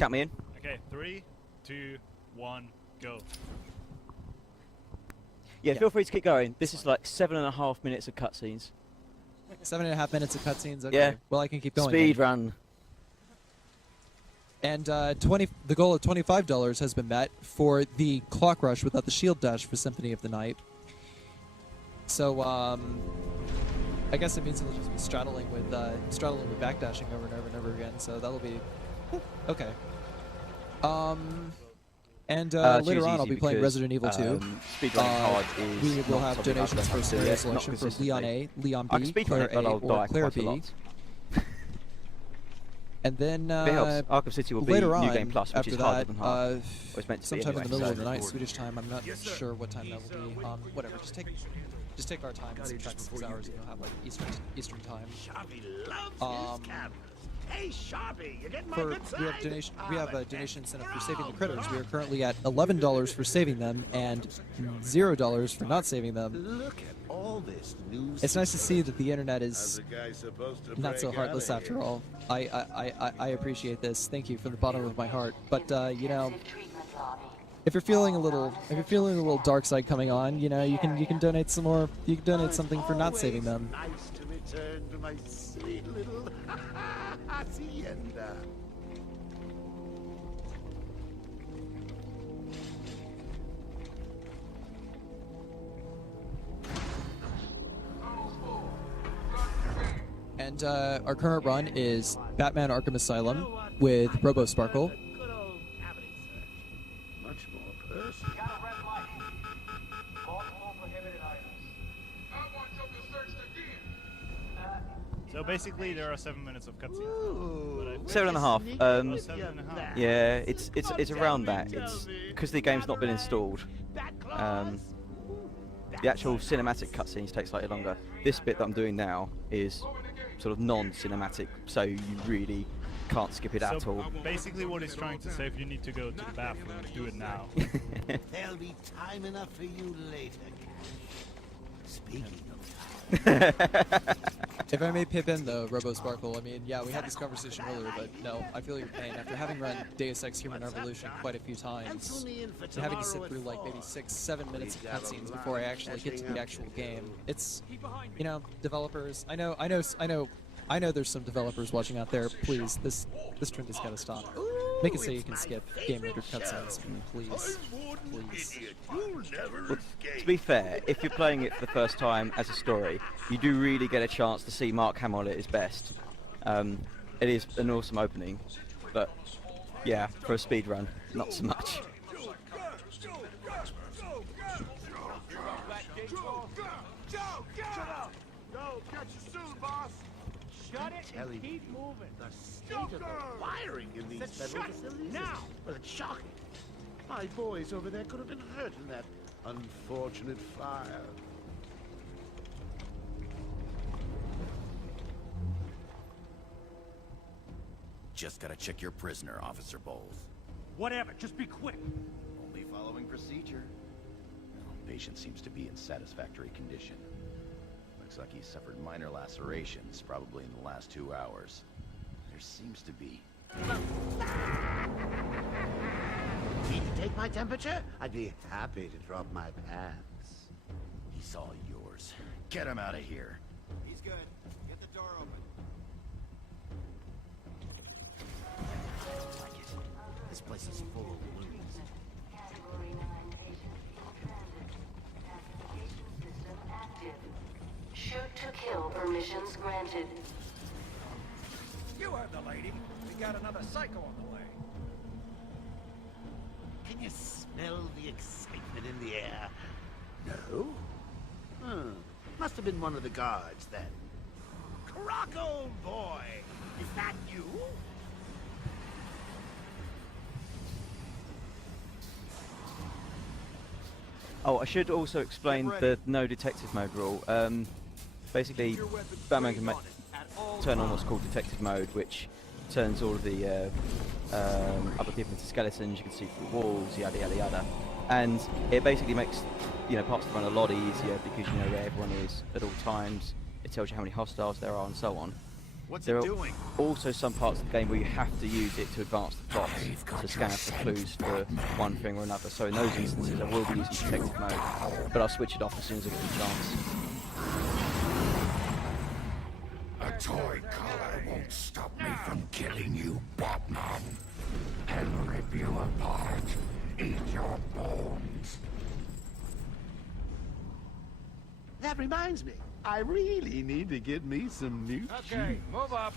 Count me in. Okay, 3, 2, 1, go. Yeah, feel free to keep going. This is like 7.5 minutes of cutscenes. 7.5 minutes of cutscenes. Okay. Yeah. Well, I can keep going. Speed then. run. And the goal of $25 has been met for the clock rush without the shield dash for Symphony of the Night. So I guess it means it'll just be straddling with backdashing over and over and over again. So that'll be okay. And later on, I'll be playing Resident Evil 2. Speedrunning hard is we will have donations for scenario selection for Leon A, Leon B, Claire A, or Claire B. And then Arkham City will be later on, New Game Plus, which after is harder than hard. It's meant to sometime be in the anyway, middle of the night, Swedish time. I'm not sure what time that will be. Whatever, just take our time and subtract 6 hours, and you'll have like Eastern time. Hey, Sharpie, you getting my good side? We have a donation incentive for saving the critters. We are currently at $11 for saving them and $0 for not saving them. Look at all this news. It's nice to see that the internet is not so heartless after all. I appreciate this. Thank you from the bottom of my heart. But you know, if you're feeling a little dark side coming on, you know, you can donate some more. You can donate something for not saving them. Nice to return to my sweet little hacienda. And our current run is Batman Arkham Asylum with RoboSparkle. Much more personal. So basically, there are 7 minutes of cutscenes. 7.5. 7.5. Yeah, it's around that. It's because the game's not been installed. The actual cinematic cutscenes take slightly longer. This bit that I'm doing now is sort of non-cinematic, so you really can't skip it at all. Basically, what he's trying to say, if you need to go to the bathroom, do it now. There'll be time enough for you later. Speaking of time. If I may pip in though, RoboSparkle, I mean, yeah, we had this conversation earlier, but no, I feel your pain. After having run Deus Ex Human Revolution quite a few times, and having to sit through like maybe 6-7 minutes of cutscenes before I actually get to the actual game, it's, you know, developers. I know. There's some developers watching out there. Please, this trend has got to stop. Make it so you can skip game rendered cutscenes, please. Well, to be fair, if you're playing it for the first time as a story, you do really get a chance to see Mark Hamill at his best. It is an awesome opening, but yeah, for a speed run, not so much. Shut it and keep moving. The state of the wiring in these federal facilities now. Well, it's shocking. My boys over there could have been hurt in that unfortunate fire. Just gotta check your prisoner, Officer Bowles. Whatever, just be quick. Only following procedure. Well, patient seems to be in satisfactory condition. Looks like he suffered minor lacerations, probably in the last 2 hours. There seems to be... Need to take my temperature? I'd be happy to drop my pants. He's all yours. Get him out of here. He's good. Get the door open. This place is full of loons. Category 9 patient expanded. Classification system active. Shoot to kill permissions granted. You heard the lady. We got another psycho on the way. Can you smell the excitement in the air? No? Must have been one of the guards then. Croc, old boy! Is that you? Oh, I should also explain the no detective mode rule. Basically, Batman can turn on what's called detective mode, which turns all of the other people into skeletons. You can see through walls, yada yada yada, and it basically makes parts of the run a lot easier because you know where everyone is at all times. It tells you how many hostiles there are and so on. What's There it are doing? also some parts of the game where you have to use it to advance the plot, to scan for clues for one thing or another. So in those instances, I will be using detective mode, but I'll switch it off as soon as I get the chance. A toy collar won't stop me from killing you, Batman. And rip you apart. Eat your bones. That reminds me, I really need to get me some new Okay, move up.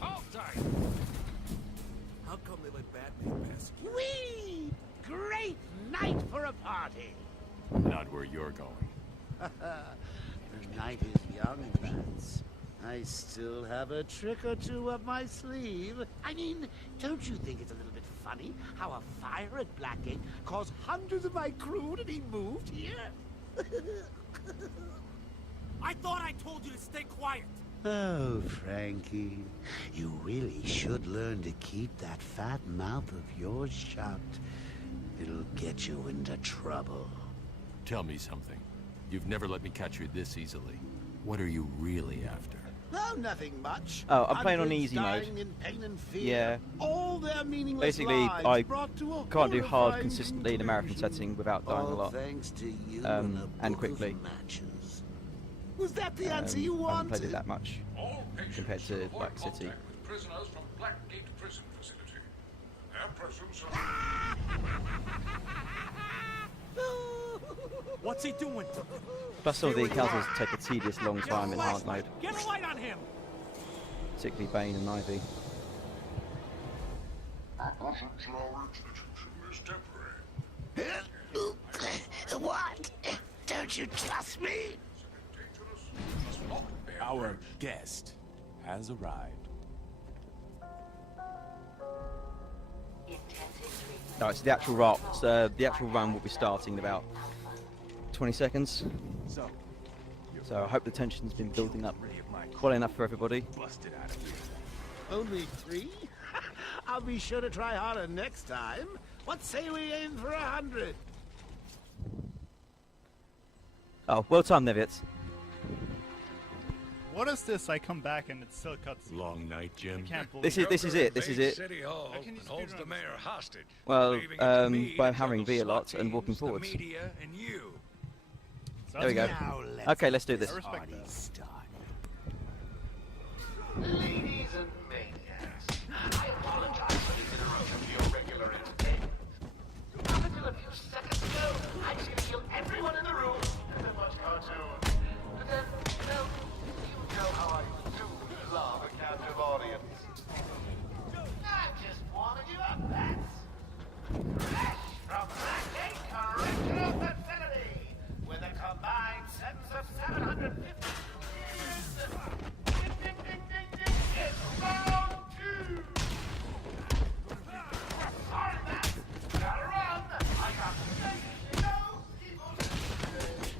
Hold tight. How come they let Batman pass? Whee! Great night for a party! Not where you're going. The night is young, Bats. I still have a trick or two up my sleeve. I mean, don't you think it's a little bit funny how a fire at Blackgate caused hundreds of my crew to be moved here? I thought I told you to stay quiet. Oh, Frankie, you really should learn to keep that fat mouth of yours shut. It'll get you into trouble. Tell me something. You've never let me catch you this easily. What are you really after? Oh, nothing much. Oh, I'm playing on Hundreds easy mode. dying in pain and fear. Yeah. All their meaningless Basically, lives I brought to a can't do hard horrifying consistently in a marathon conclusion. setting without dying a All lot. thanks to you and a book quickly. of matches. Was that the answer you I haven't played wanted? it that much All patients compared to should avoid Black City. contact with prisoners from Blackgate Prison Facility. Their presence What's he doing? Plus some of the encounters take a tedious long time in hard mode, Get a light on him. particularly Bane and Ivy. our institution is temporary. What? Don't you trust me? Dangerous. Just lock me. Our guest has arrived. Alright, so the actual run will be starting in about 20 seconds. So, So I hope the tension's been building up well enough for everybody. busted out of here. Only 3? I'll be sure to try harder next time. What say we aim for 100? Oh, well timed, Nevitz. What is this? I come back and it's still cutscene. Long night, Jim. I can't believe This is it. This is it. City Hall How can you and holds speedrun the this? mayor hostage. Well, leaving it to me by to hammering tell V a the lot SWAT and walking teams, forwards. The media and you. So There we go. that's- Now Okay, let's do this. I respect that. started. Ladies and maniacs, I apologize for this interruption to your regular entertainment. Up until a few seconds ago, I was going to kill everyone in the room and then watch cartoons. But then, you know how I do love a captive audience. I'm just warming you up, Bats. Fresh from Blackgate Correctional Facility, with a combined sentence of 750 years. Ding, ding, ding, ding, ding. It's round 2. Sorry, Bats. Gotta run. I got things to know. People to see.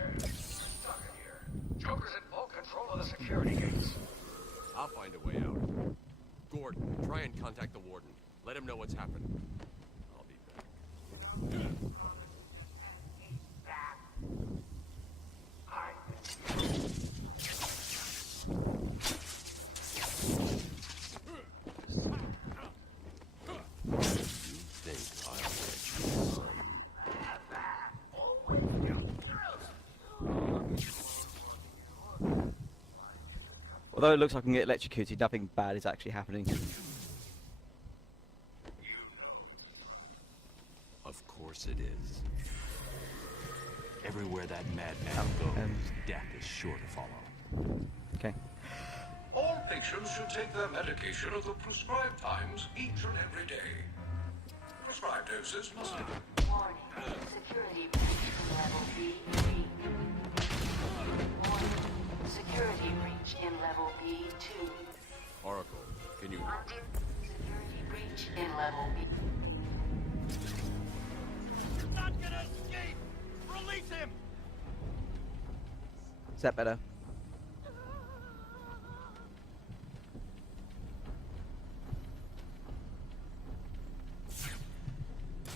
Stuck in here. Joker's in full control of the security gates. I'll find a way out. Gordon, try and contact the warden. Let him know what's happened. I'll be back. You think I'll let you run? Although it looks like I can get electrocuted, nothing bad is actually happening. Of course it is. Everywhere that madman goes, death is sure to follow. Okay. All patients should take their medication at the prescribed times each and every day. Prescribed doses must be... Warning. Security breach in level B3. Warning. Security breach in level B2. Oracle, can you... Security breach in level B. not gonna escape! Release him! Is that better?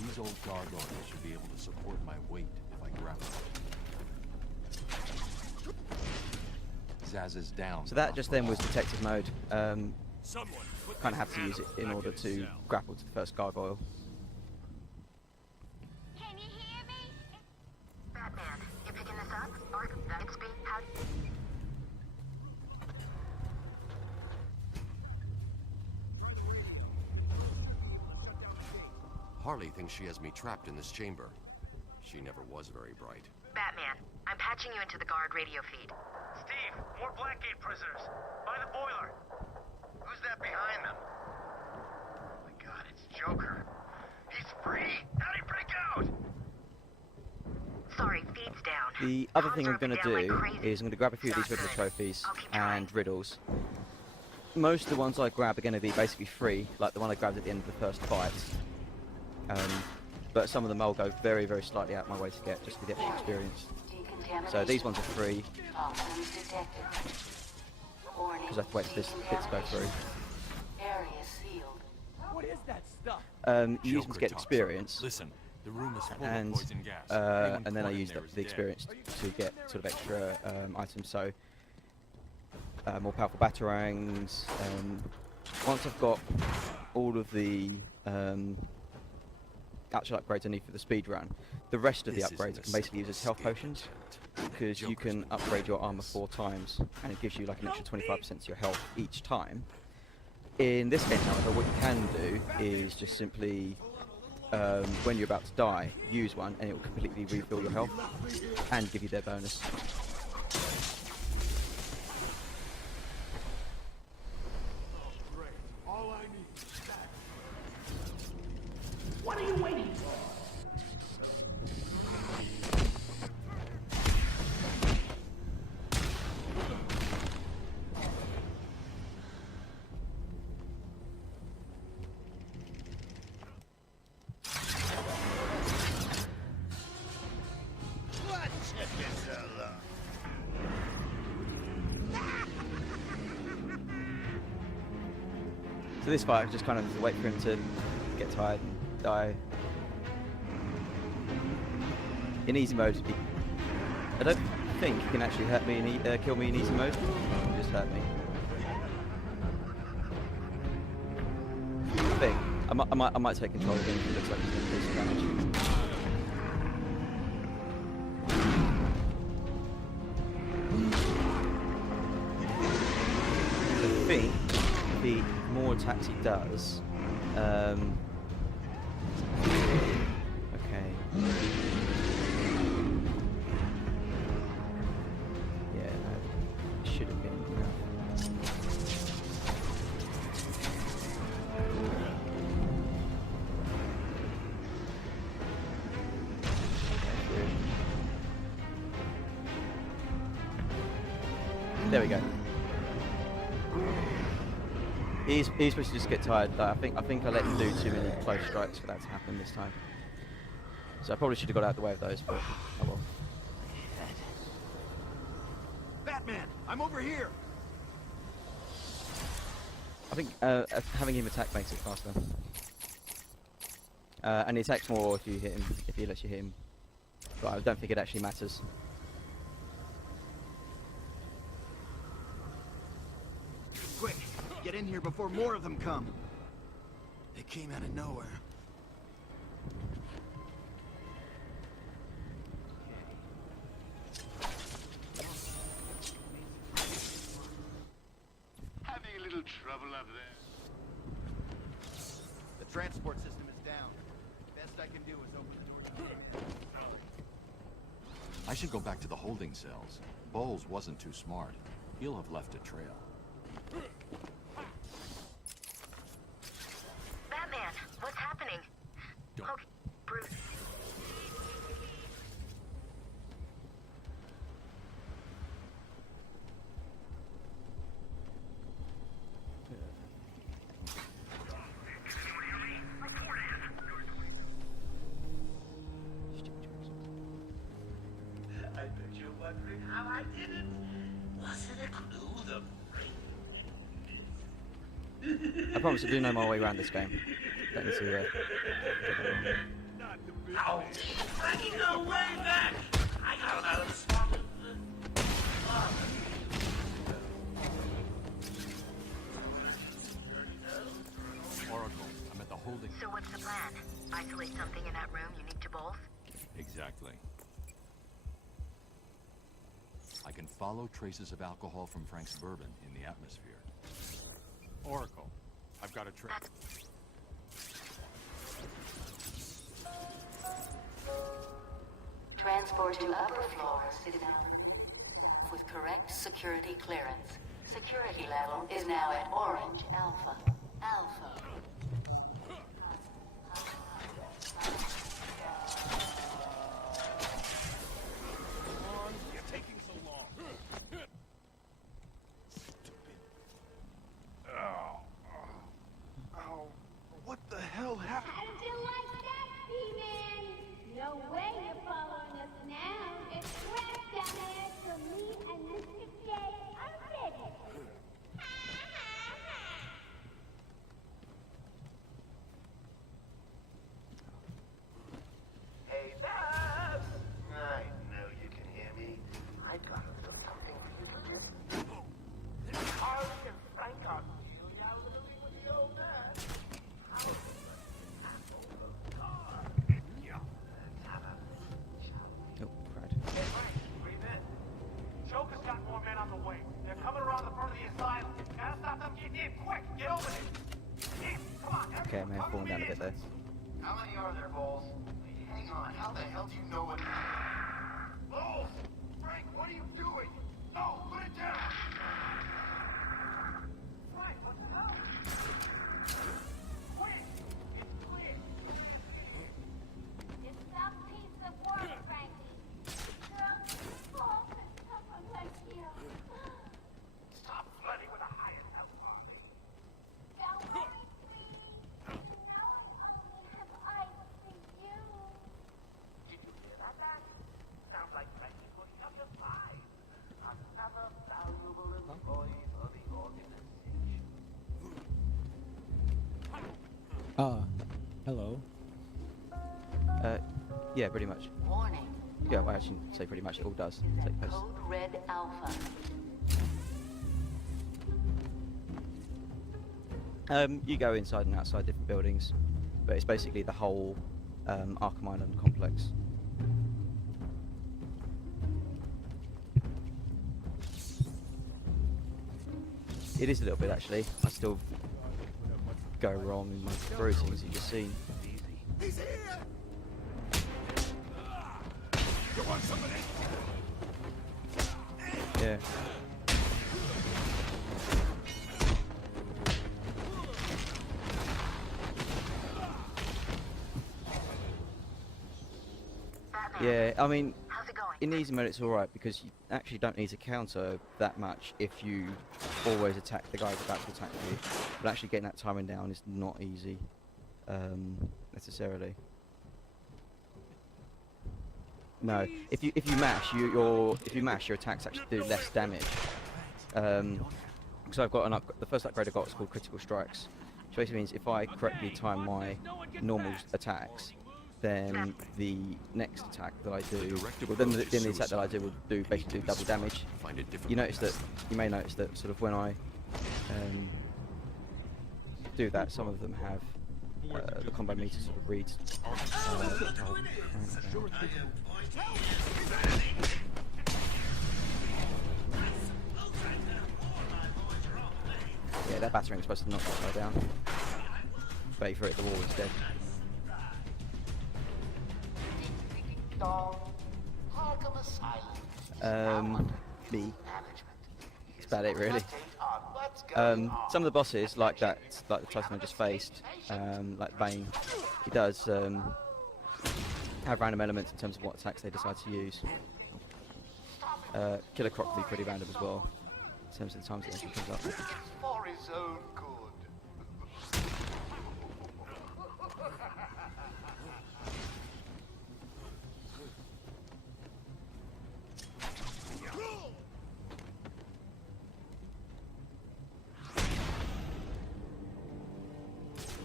These old gargoyles should be able to support my weight if I grab them. Zaz is down. So that just then was detective mode. Someone put Kind of this have to use it animal in back order his to cell. grapple to the first gargoyle. Can you hear me? Batman, you picking this up? Arkham Asylum, how... Harley thinks she has me trapped in this chamber. She never was very bright. Batman, I'm patching you into the guard radio feed. Steve, more Blackgate prisoners. By the boiler. Who's that behind them? Oh my god, it's Joker. He's free? How'd he break out? Sorry, feed's down. The other thing I'm Comms are going to down like do crazy. is I'm going to grab a few of these riddle Sorry. trophies I'll keep trying. and riddles. Most of the ones I grab are going to be basically free, like the one I grabbed at the end of the first fight. But some of them I'll go very, very slightly out my way to get, just for the extra experience. So these ones are free, because I have to wait for this bit to go through. Area sealed. What is that stuff? You use them to get experience, Listen, the room is full and of poison gas. Anyone and then I caught in use there the is dead. experience to get sort of extra items. So more powerful batarangs. Once I've got all of the actual upgrades I need for the speed run, the rest of the This isn't upgrades I a can basically use as health simple potions, attempt. because you Joker's can no upgrade your friend armor to 4 us. times, and it gives you like an extra 25% to your health each time. In this game, however, what you can do is just simply, when you're about to die, use one, and it will completely refill your health and give you their bonus. All I need is that. What are you waiting for? So this fight, I just kind of wait for him to get tired and die. In easy mode, I don't think he can actually hurt me in kill me in easy mode. He'll just hurt me. I think I might take control of him. He looks like he's going to do some damage. I think the more attacks he does, okay. Yeah, that should have been enough. There we go. He's supposed to just get tired. I think I let him do too many close strikes for that to happen this time. So I probably should have got out of the way of those, but oh well. Batman, I'm over here. I think having him attack makes it faster. And he attacks more if you hit him, if he lets you hit him. But I don't think it actually matters. Quick, get in here before more of them come. They came out of nowhere. Having a little trouble up there. The transport system is down. Best I can do is open the door. I should go back to the holding cells. Bowles wasn't too smart. He'll have left a trail. Batman, what's happening? Don't. Okay, Bruce. I promise I do know my way around this game. Don't need to. Oh, freaking no way back! I got him out of the swamp. Oracle, I'm at the holding. So what's the plan? Isolate something in that room unique to both? Exactly. I can follow traces of alcohol from Frank's bourbon in the atmosphere. Oracle, I've got a trick. Transport to upper floors with correct security clearance. Security level is now at Orange Alpha. Alpha. You're taking so long. Oh, what the hell happened? How did you like that, P-Man? No way you're following us now. It's crap down there, so me and Mr. J are ready. Hey, Babs! I know you can hear me. I got a little something for you to listen. Harley and Frank are really out living with the old man. How yeah. Let's have a shall we? Oh, crud. Hey, Frank, breathe in. Joker's got more men on the way. They're coming around the front of the asylum. Gotta stop them getting in. Quick, get over there. Yeah, come on. Okay, I may have fallen down a bit there. How many are there, Bowles? Hang on, how the hell do you know what... Bowles! Frank, what are you doing? No, put it down! Frank, what the hell? Quick! It's clear! It's some piece of work, Frankie. Girls falls and someone like you. Stop flirting with a higher self, Harvey. Don't worry, sweetie. You know I only have eyes for you. Did you hear that, lad? Sounds like Frankie putting up your five. Another valuable employee for the organization. Hello. Yeah, pretty much. Warning. Yeah, well, I shouldn't say pretty much. It all does take place. Code Red Alpha. You go inside and outside different buildings, but it's basically the whole Arkham Island complex. It is a little bit, actually. I still go wrong in my bruising, as you've just seen. He's here! You want some of this? Yeah. Yeah, I mean, How's it going? in easy mode it's alright because you actually don't need to counter that much if you always attack the guy that's about to attack you. But actually getting that timing down is not easy, necessarily. No, if you mash, your attacks actually do less damage. So I've got the first upgrade I got is called Critical Strikes, which basically means if I correctly time my normal attacks, then the next attack that I do, well, then the attack that I do will basically do double damage. You may notice that sort of when I do that, some of them have the combo meter sort of reads. Yeah, that battering is supposed to knock that guy down. But if you hit the wall instead. Arkham Asylum. Me. That's about it, really. Some of the bosses, like the Titan I just faced, like Bane, he does have random elements in terms of what attacks they decide to use. Killer Croc can be pretty random as well, in terms of the times it actually comes up. For his own good.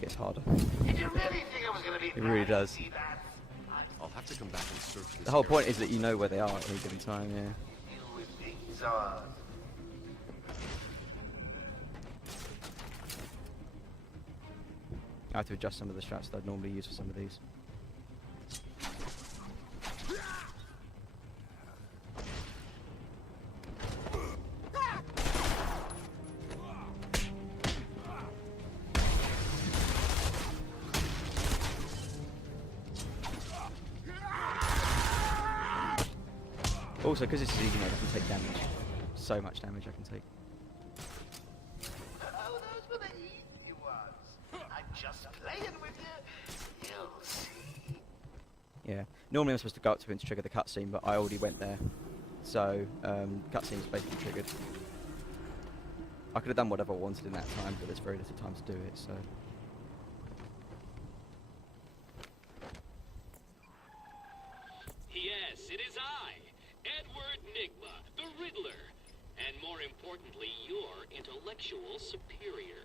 gets harder. Did you really think I was gonna be It really does. I'll have to come back and search this The whole point area. is that you know where they are at any given time, yeah. I have to adjust some of the straps that I'd normally use for some of these. Also, because it's easy mode, I can take damage. So much damage I can take. Oh, those were the easy ones. I'm just playing with you. You'll see. Yeah. Normally I'm supposed to go up to him to trigger the cutscene, but I already went there. So, cutscene is basically triggered. I could have done whatever I wanted in that time, but there's very little time to do it, so... Yes, it is I, Edward Nigma, the Riddler, and more importantly, your intellectual superior.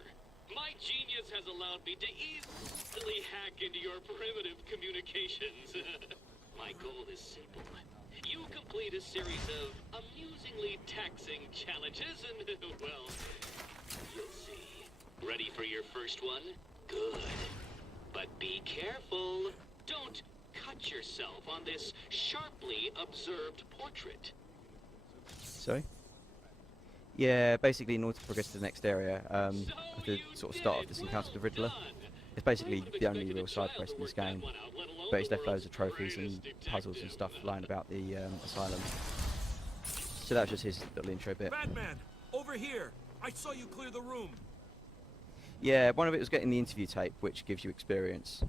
My genius has allowed me to easily hack into your primitive communications. My goal is simple. You complete a series of amusingly taxing challenges and, well, you'll see. Ready for your first one? Good. But be careful. Don't cut yourself on this sharply observed portrait. Sorry? Yeah, basically in order to progress to the next area, at the sort of start of this encounter with the Riddler, it's basically the only real side quest in this game, but it's left loads of trophies and puzzles and stuff lying about the asylum. So that was just his little intro bit. Batman, over here! I saw you clear the room! Yeah, one of it was getting the interview tape, which gives you experience,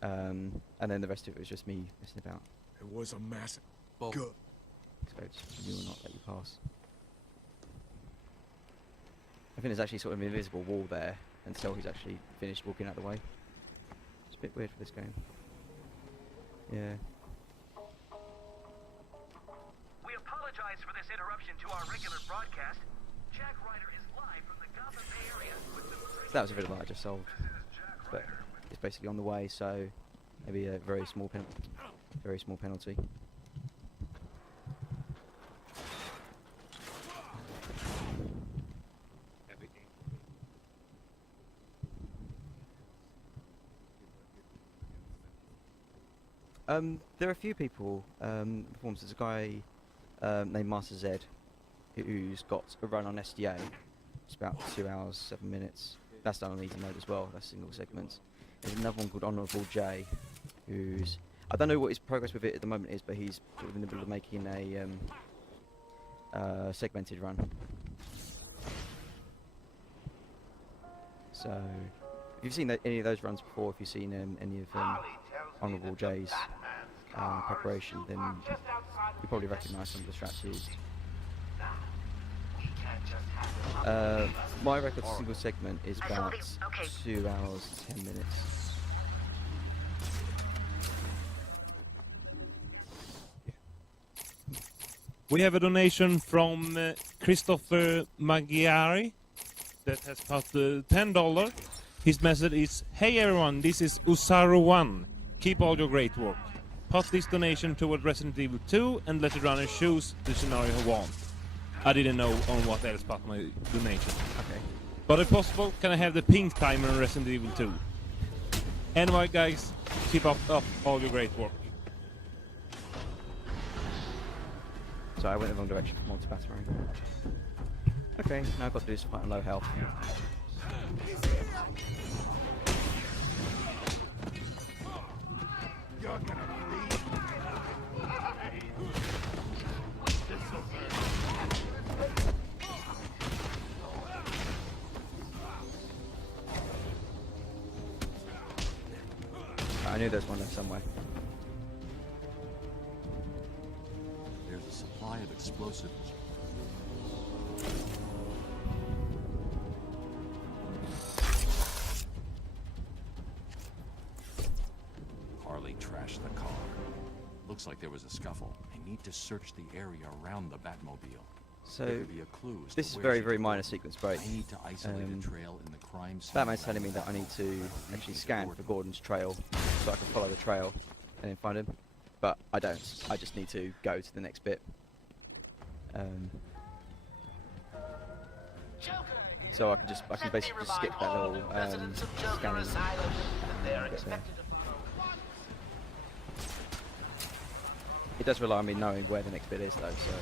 and then the rest of it was just me messing about. It was a massive... Good. So you will not let you pass. I think there's actually sort of an invisible wall there until he's actually finished walking out the way. It's a bit weird for this game. Yeah. We apologize for this interruption to our regular broadcast. Jack Ryder is live from the Gotham Bay area with the... So that was a riddle that I just solved. But it's basically on the way, so maybe a very small penalty. There are a few people performs. There's a guy named Master Z who's got a run on SDA. It's about 2 hours, 7 minutes. That's done on easy mode as well. That's single segments. There's another one called Honourable J, who's I don't know what his progress with it at the moment is, but he's sort of in the middle of making a segmented run. So, if you've seen any of those runs before, if you've seen any of Honourable J's preparation, then you probably recognise some of the strats used. My record single segment is about 2 hours, 10 minutes. We have a donation from Christopher Maggiari that has put $10. His message is, "Hey everyone, this is Usaru1. Keep all your great work. Put this donation toward Resident Evil 2 and let the runner choose the scenario he wants." I didn't know on what else but my donation. Okay. But if possible, can I have the pink timer on Resident Evil 2? Anyway guys, keep up all your great work. So I went the wrong direction for multi-battering. Okay, now I've got to do this fight on low health. You're gonna I knew there's one left somewhere. There's a supply of explosives. Harley trashed the car. Looks like there was a scuffle. I need to search the area around the Batmobile. So There could be a clue as this to is where very, she very could minor go. sequence break. I need to isolate a trail in the crime scene. Batman's telling me that I need to actually scan for Gordon's trail so I can follow the trail and then find him. But I don't. I just need to go to the next bit. So I can basically just skip that little scanning. It does rely on me knowing where the next bit is though, so.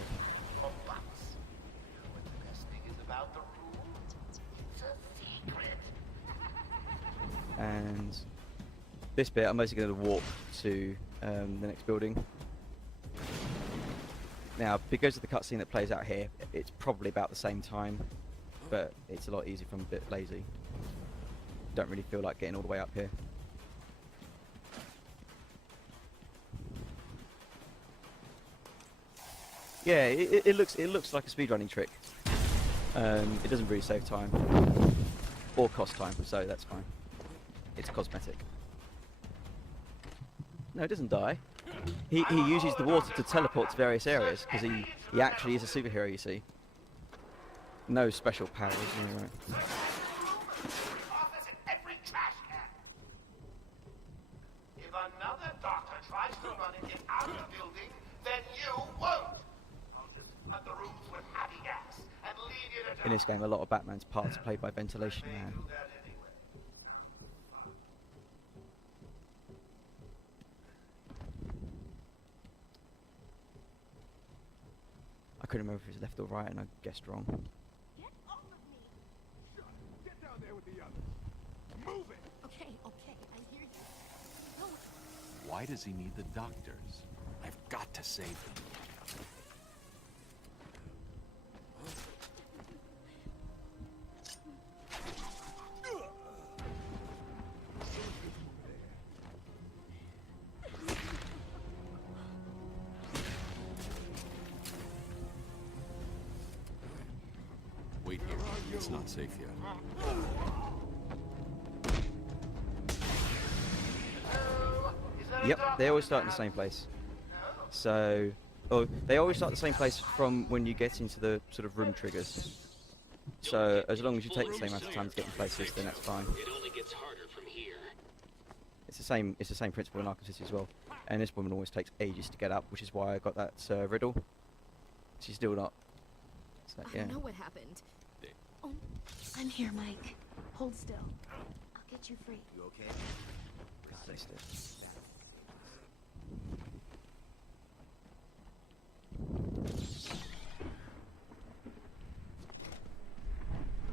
And this bit I'm mostly going to walk to the next building. Now, because of the cutscene that plays out here, it's probably about the same time, but it's a lot easier if I'm a bit lazy. Don't really feel like getting all the way up here. Yeah, it looks like a speedrunning trick. It doesn't really save time or cost time, so that's fine. It's cosmetic. No, it doesn't die. He uses the water to teleport to various areas because he actually is a superhero. You see, no special powers. Right. If another doctor tries to run and get out of the building, then you won't. I'll just flood the rooms with happy gas and leave you to In this game, a lot of Batman's parts are played by Ventilation Man. I couldn't remember if it was left or right, and I guessed wrong. Get off of me! Get down there with the others. Move it! Okay, I hear you. No. Why does he need the doctors? I've got to save them. Wait here. It's not safe yet. Yep, they always start in the same place. So, they always start in the same place from when you get into the sort of room triggers. So, as long as you take the same amount of time to get in places, then that's fine. It only gets harder from here. It's the same principle in Arkham City as well. And this woman always takes ages to get up, which is why I got that riddle. She's still not. So, I yeah. don't know what happened. Oh, I'm here, Mike. Hold still. I'll get you free. You okay? God, they still.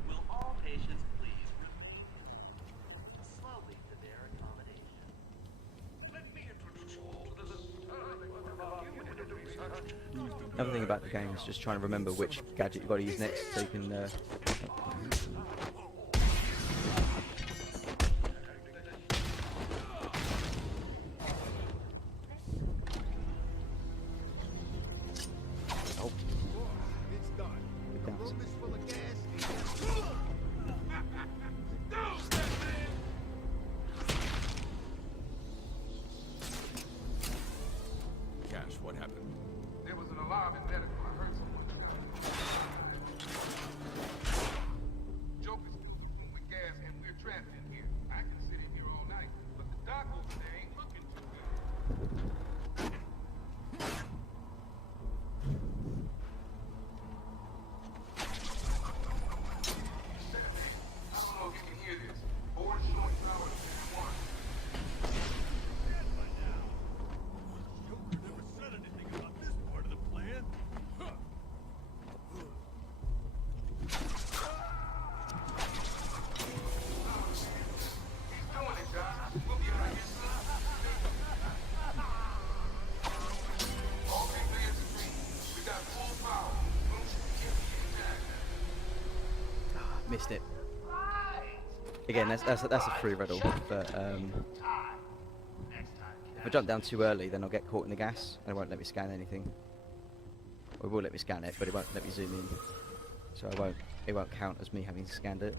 Will all patients please proceed slowly to their accommodation? Let me introduce you all to the Another thing about the game is just trying to remember which gadget you've got to use next so you can... Oh. It's done. Good The dance. room is full of gas. Cash, what happened? There was an alarm in medical. I heard someone. Joker's moving gas and we're trapped in here. I can sit in here all night, but the doc over there ain't looking too good. I don't know if you can hear this. Board showing power to 1. Joker never said anything about this part of the plan. He's doing it, Josh. We'll be right here soon. All big bands agree. We got full power. Room should be intact. Missed it. Again, that's a free riddle, but if I jump down too early, then I'll get caught in the gas, and it won't let me scan anything. Or it will let me scan it, but it won't let me zoom in, so it won't count as me having scanned it.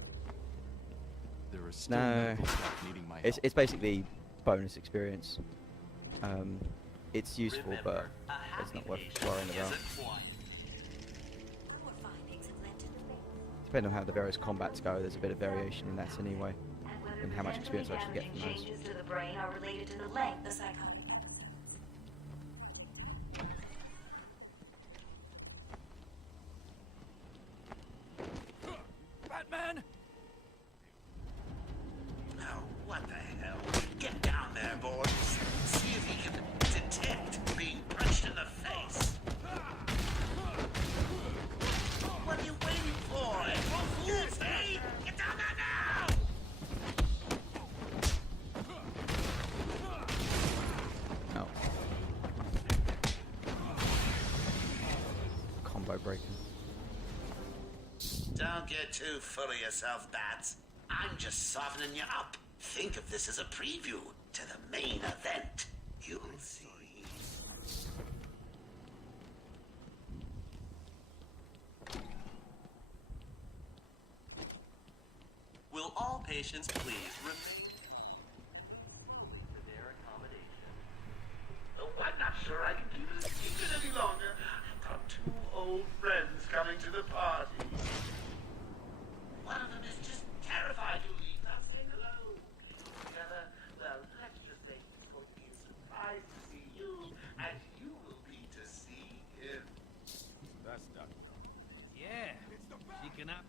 There are still No, medical staff needing my help. it's basically bonus experience. It's useful, but it's not worth worrying about. depending on how the various combats go, there's a bit of variation in that anyway, and how much experience I actually get from those. Changes to the brain are related to the length the psychotic. Batman! Now, what the hell? Get down there, boys. See if he can detect being punched in the face. What are you waiting for? April Fools, eh? Get down there now! Oh. Combo breaker. Don't get too full of yourself, Bats. I'm just softening you up. Think of this as a preview to the main event. You'll see. Will all patients please remain for their accommodation? Oh, I'm not sure I can keep it a secret any longer. I've got 2 old friends coming to the party. One of them is just terrified to leave without saying hello. Together, well, let's just say he's going to be surprised to see you, as you will be to see him. That's not Yeah. She cannot.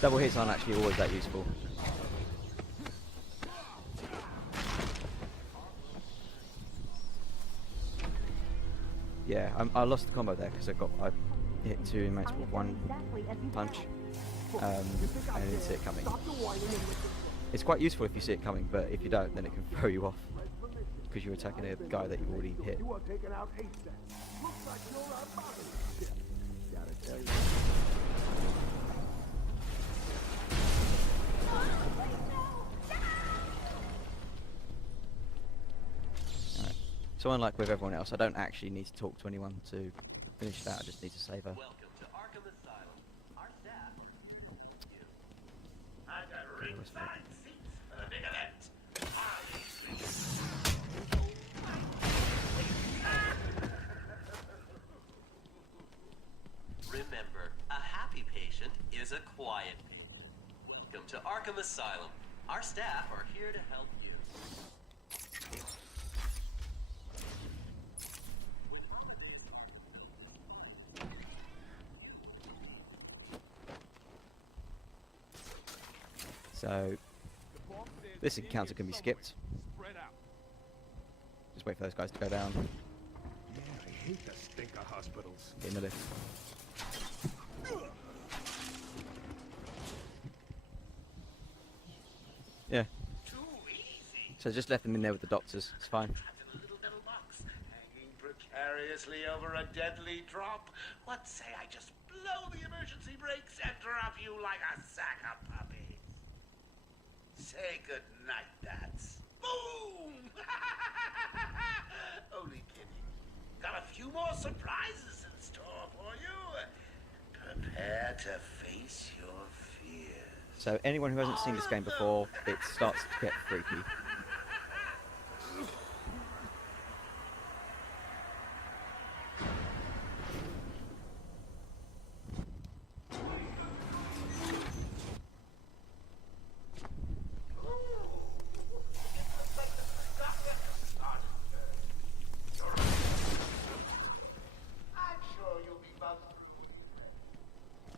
Double hits aren't actually always that useful. Yeah, I lost the combo there because I hit 2 inmates with 1 punch, and I didn't see it coming. It's quite useful if you see it coming, but if you don't, then it can throw you off because you're attacking a guy that you've already hit. You are taking out ASA. Looks like you're out bothering shit. Gotta tell you. So unlike with everyone else, I don't actually need to talk to anyone to finish that, I just need to save her. Welcome to Arkham Asylum. Our staff I got ringside seats for the big event. remember, a happy patient is a quiet patient. Welcome to Arkham Asylum. Our staff are here to help you. So this encounter can be skipped. Just wait for those guys to go down. Yeah, I hate the stink of hospitals. In the lift. Yeah. So just left them in there with the doctors. It's fine. Hanging precariously over a deadly drop. What say I just blow the emergency brakes and drop you like a sack of puppies? Say good night, Bats. Boom! Only kidding. Got a few more surprises in store for you. Prepare to face your fears. So anyone who hasn't seen this game before, it starts to get freaky.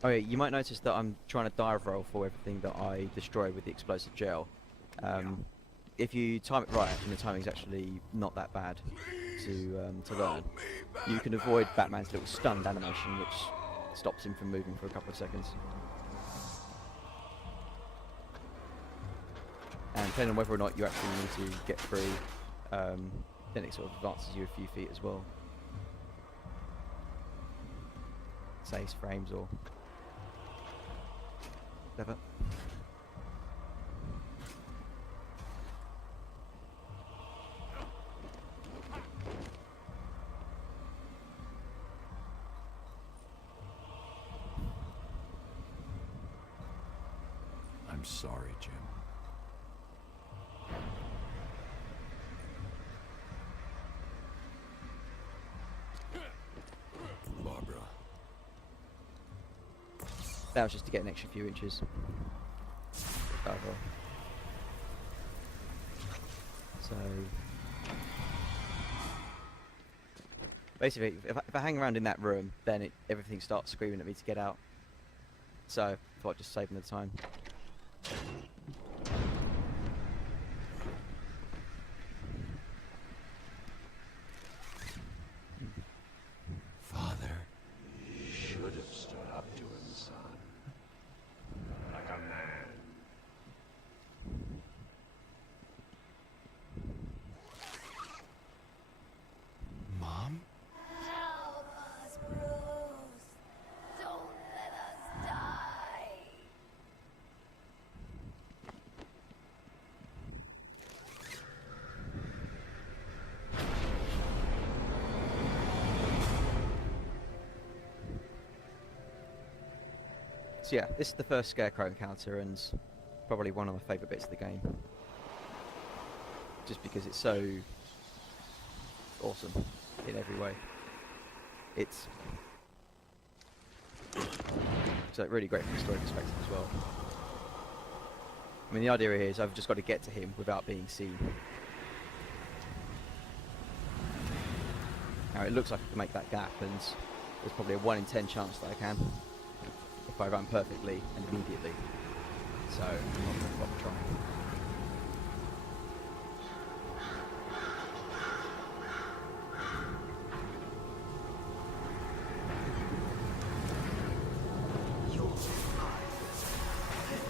Oh yeah, you might notice that I'm trying to dive roll for everything that I destroy with the explosive gel. If you time it right, and the timing's actually not that bad to learn, you can avoid Batman's little stunned animation, which stops him from moving for a couple of seconds. And depending on whether or not you actually need to get through, then it sort of advances you a few feet as well. Saves frames or whatever. I'm sorry, Jim. That was just to get an extra few inches. So basically, if I hang around in that room, then everything starts screaming at me to get out. So I thought I'd just save them the time. Father. Should have stood up to him, son. Like a man. Mom? Help us, Bruce. Don't let us die. So yeah, this is the first Scarecrow encounter and probably one of my favourite bits of the game. Just because it's so awesome in every way. It's like really great from a story perspective as well. I mean, the idea here is I've just got to get to him without being seen. Now it looks like I can make that gap, and there's probably a 1 in 10 chance that I can if I run perfectly and immediately. So I'm not going to bother trying.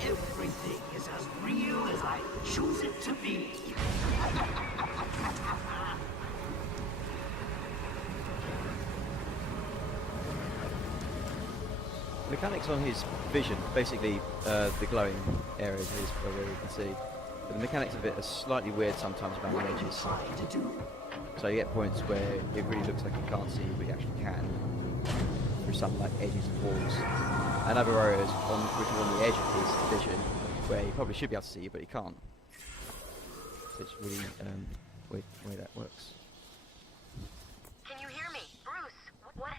Everything is as real as I choose it to be. Mechanics on his vision, basically the glowing areas is where you can see. But the mechanics of it are slightly weird sometimes around the edges. So you get points where it really looks like you can't see, but you actually can. Through some like edges of walls. And other areas which are on the edge of his vision, where he probably should be able to see you, but he can't. So it's really weird the way that works. Can you hear me? Bruce, what?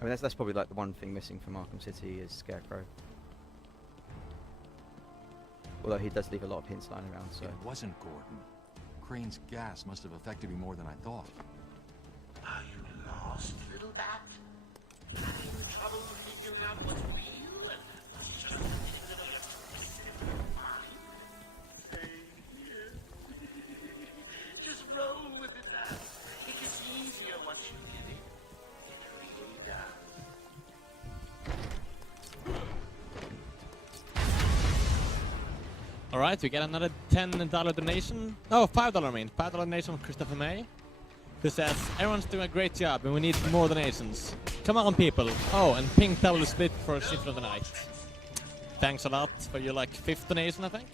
I mean, that's probably like the one thing missing from Arkham City is Scarecrow. Although he does leave a lot of hints lying around, so... It wasn't Gordon. Crane's gas must have affected me more than I thought. Are you lost, little bat? Having trouble figuring out what's real and what's just a little twisted in your mind? Same here. Just roll with it, lad. It gets easier once you get it. It really does. Alright, we get another $10 donation. No, $5 I mean. $5 donation from Christopher May. Who says, everyone's doing a great job and we need more donations. Come on, people. Oh, and Pink Devil split for Shift of the Night. Thanks a lot for your, like, 5th donation, I think.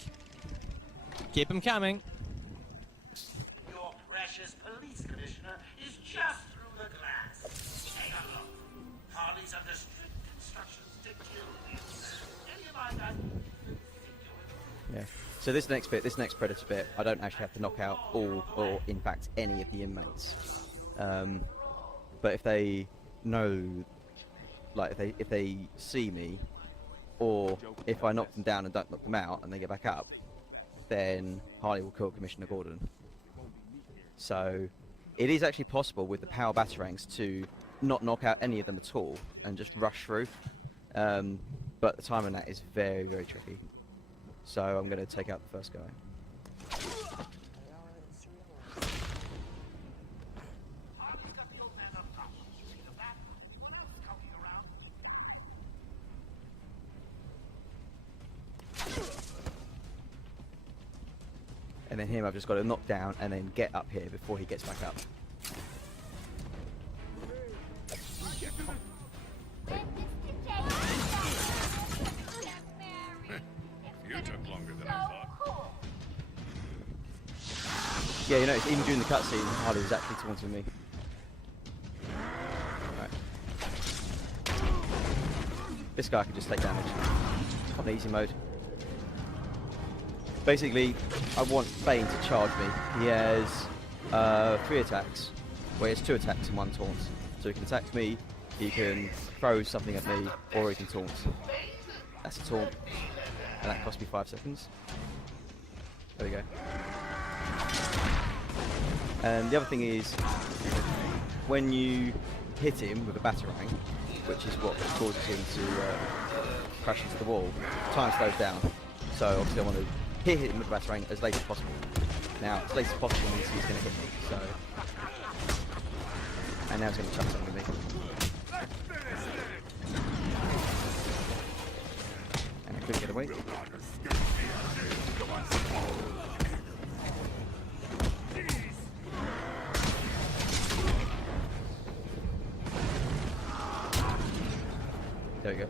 Keep them coming. Your precious police commissioner is just through the glass. Take a look. Harley's under strict instructions to kill him. Any of my guys? Yeah. So this next Predator bit, I don't actually have to knock out all, or in fact any of the inmates. But if they know, like if they see me, or if I knock them down and don't knock them out and they get back up, then Harley will kill Commissioner Gordon. So it is actually possible with the power batarangs to not knock out any of them at all and just rush through. But the time on that is very, very tricky. So I'm going to take out the first guy. And then him I've just got to knock down and then get up here before he gets back up. You took longer than I thought. Yeah, you notice even during the cutscene, Harley was actually taunting me. Right. This guy can just take damage on easy mode. Basically, I want Bane to charge me. He has 3 attacks, where it's 2 attacks and 1 taunt. So he can attack me, he can throw something at me, or he can taunt. That's a taunt, and that cost me 5 seconds. There we go. And the other thing is, when you hit him with a batarang, which is what causes him to crash into the wall, time slows down. So obviously I want to hit him with the batarang as late as possible. Now, as late as possible means he's going to hit me, so... And now he's going to chuck something at me. And I couldn't get away. There we go.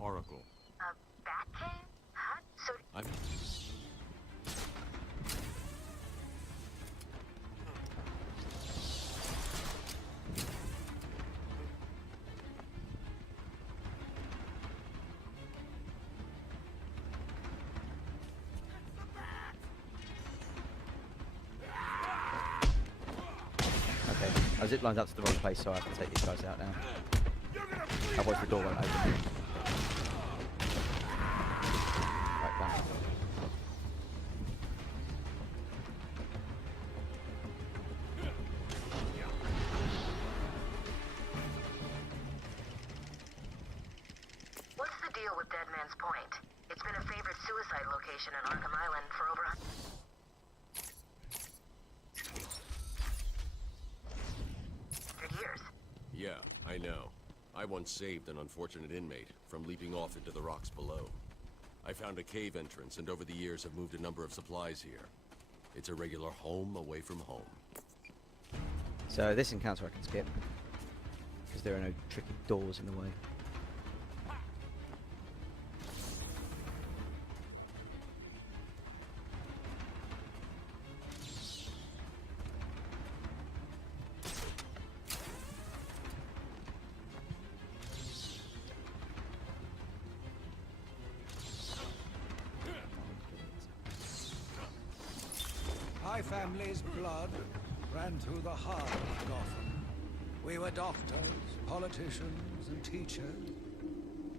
Oracle. Bat cave? Huh? So I'm... Okay, I ziplined up to the wrong place, so I have to take these guys out now. Otherwise the door won't open. Right, done. what's the deal with Dead Man's Point? It's been a favorite suicide location in Arkham Island for over 100 years. Yeah, I know. I once saved an unfortunate inmate from leaping off into the rocks below. I found a cave entrance and over the years have moved a number of supplies here. It's a regular home away from home. So this encounter I can skip, because there are no tricky doors in the way. My family's blood ran through the heart of Gotham. We were doctors, politicians, and teachers.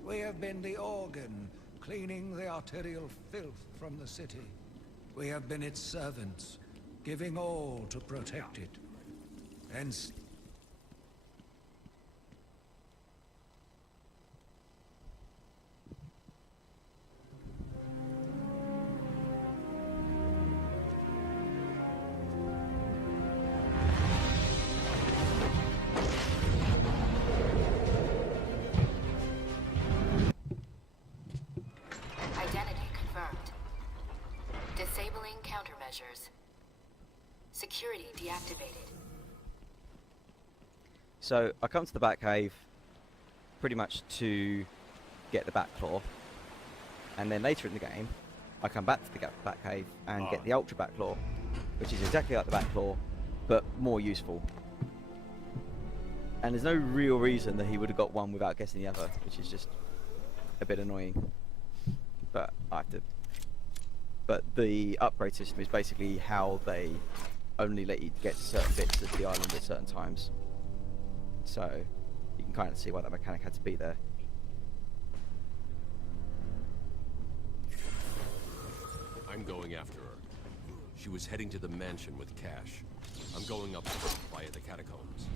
We have been the organ, cleaning the arterial filth from the city. We have been its servants, giving all to protect it. Hence, Identity confirmed. Disabling countermeasures. Security deactivated. So I come to the Batcave pretty much to get the Batclaw, and then later in the game I come back to the Batcave and get the Ultra Batclaw, which is exactly like the Batclaw but more useful. And there's no real reason that he would have got one without getting the other, which is just a bit annoying. But I have to. But the upgrade system is basically how they only let you get certain bits of the island at certain times. So you can kind of see why that mechanic had to be there. I'm going after her. She was heading to the mansion with cash. I'm going up via the catacombs.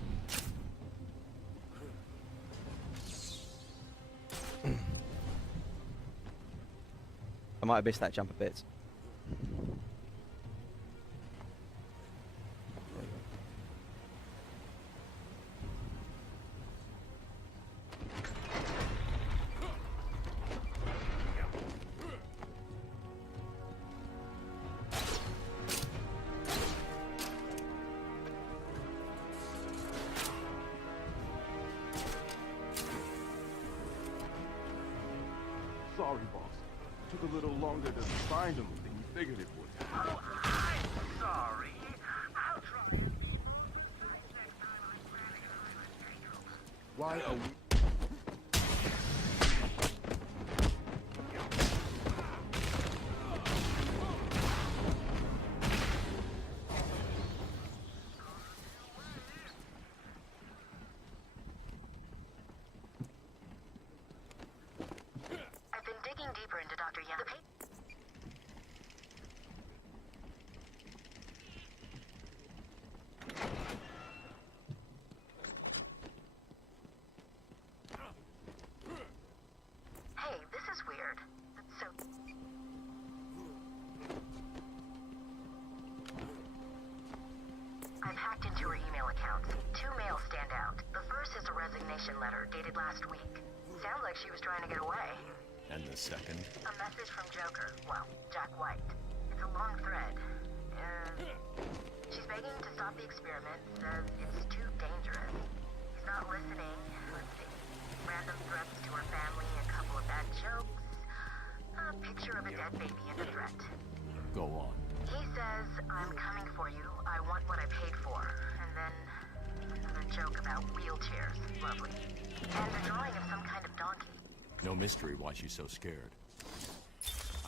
I might have missed that jump a bit. Sorry, boss. Took a little longer to find him than you figured it would. Oh, I'm sorry. How drunk? Why are we... I've been digging deeper into Dr. Young. Hey, this is weird. So... I've hacked into her email accounts. 2 mails stand out. The first is a resignation letter dated last week. Sounds like she was trying to get away. And the second? A message from Joker. Well, Jack White. It's a long thread. She's begging to stop the experiment. Says it's too dangerous. He's not listening. Let's see. Random threats to her family, a couple of bad jokes, a picture of a dead baby and a threat. Go on. He says, I'm coming for you. I want what I paid for. And then another joke about wheelchairs. Lovely. And a drawing of some kind of donkey. No mystery why she's so scared.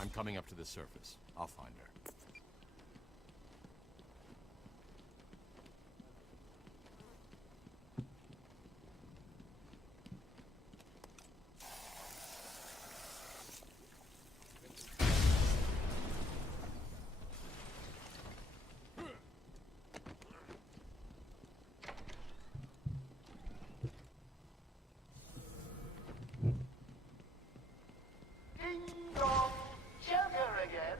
I'm coming up to the surface. I'll find her. Ding dong! Joker again?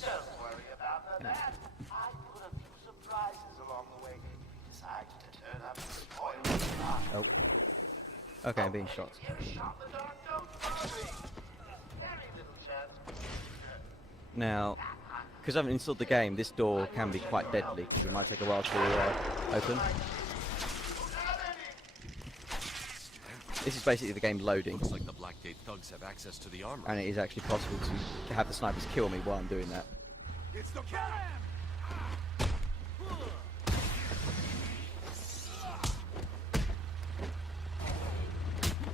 Don't worry about that. I put a few surprises along the way if he decides to turn up and spoil the party. Oh. Okay, I'm being shot. You're shot in the dark, don't worry. Very little chance. Now, because I haven't installed the game, this door can be quite deadly, because it might take a while to open. This is basically the game loading. Looks like the Blackgate thugs have access to the armor. And it is actually possible to have the snipers kill me while I'm doing that. It's the cat!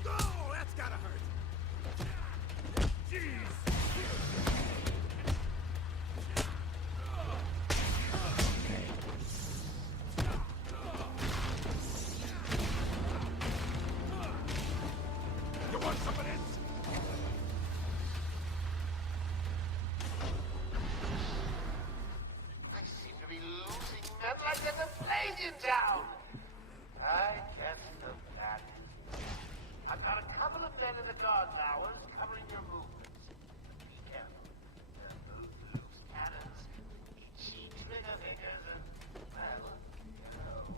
Oh, that's gotta hurt! Jeez! You want some of this? I seem to be losing men like there's a plague in town. I guess the fact is, I've got a couple of men in the guard towers covering your movements. Be careful. They're loose cannons, itchy trigger fingers, and well, you know.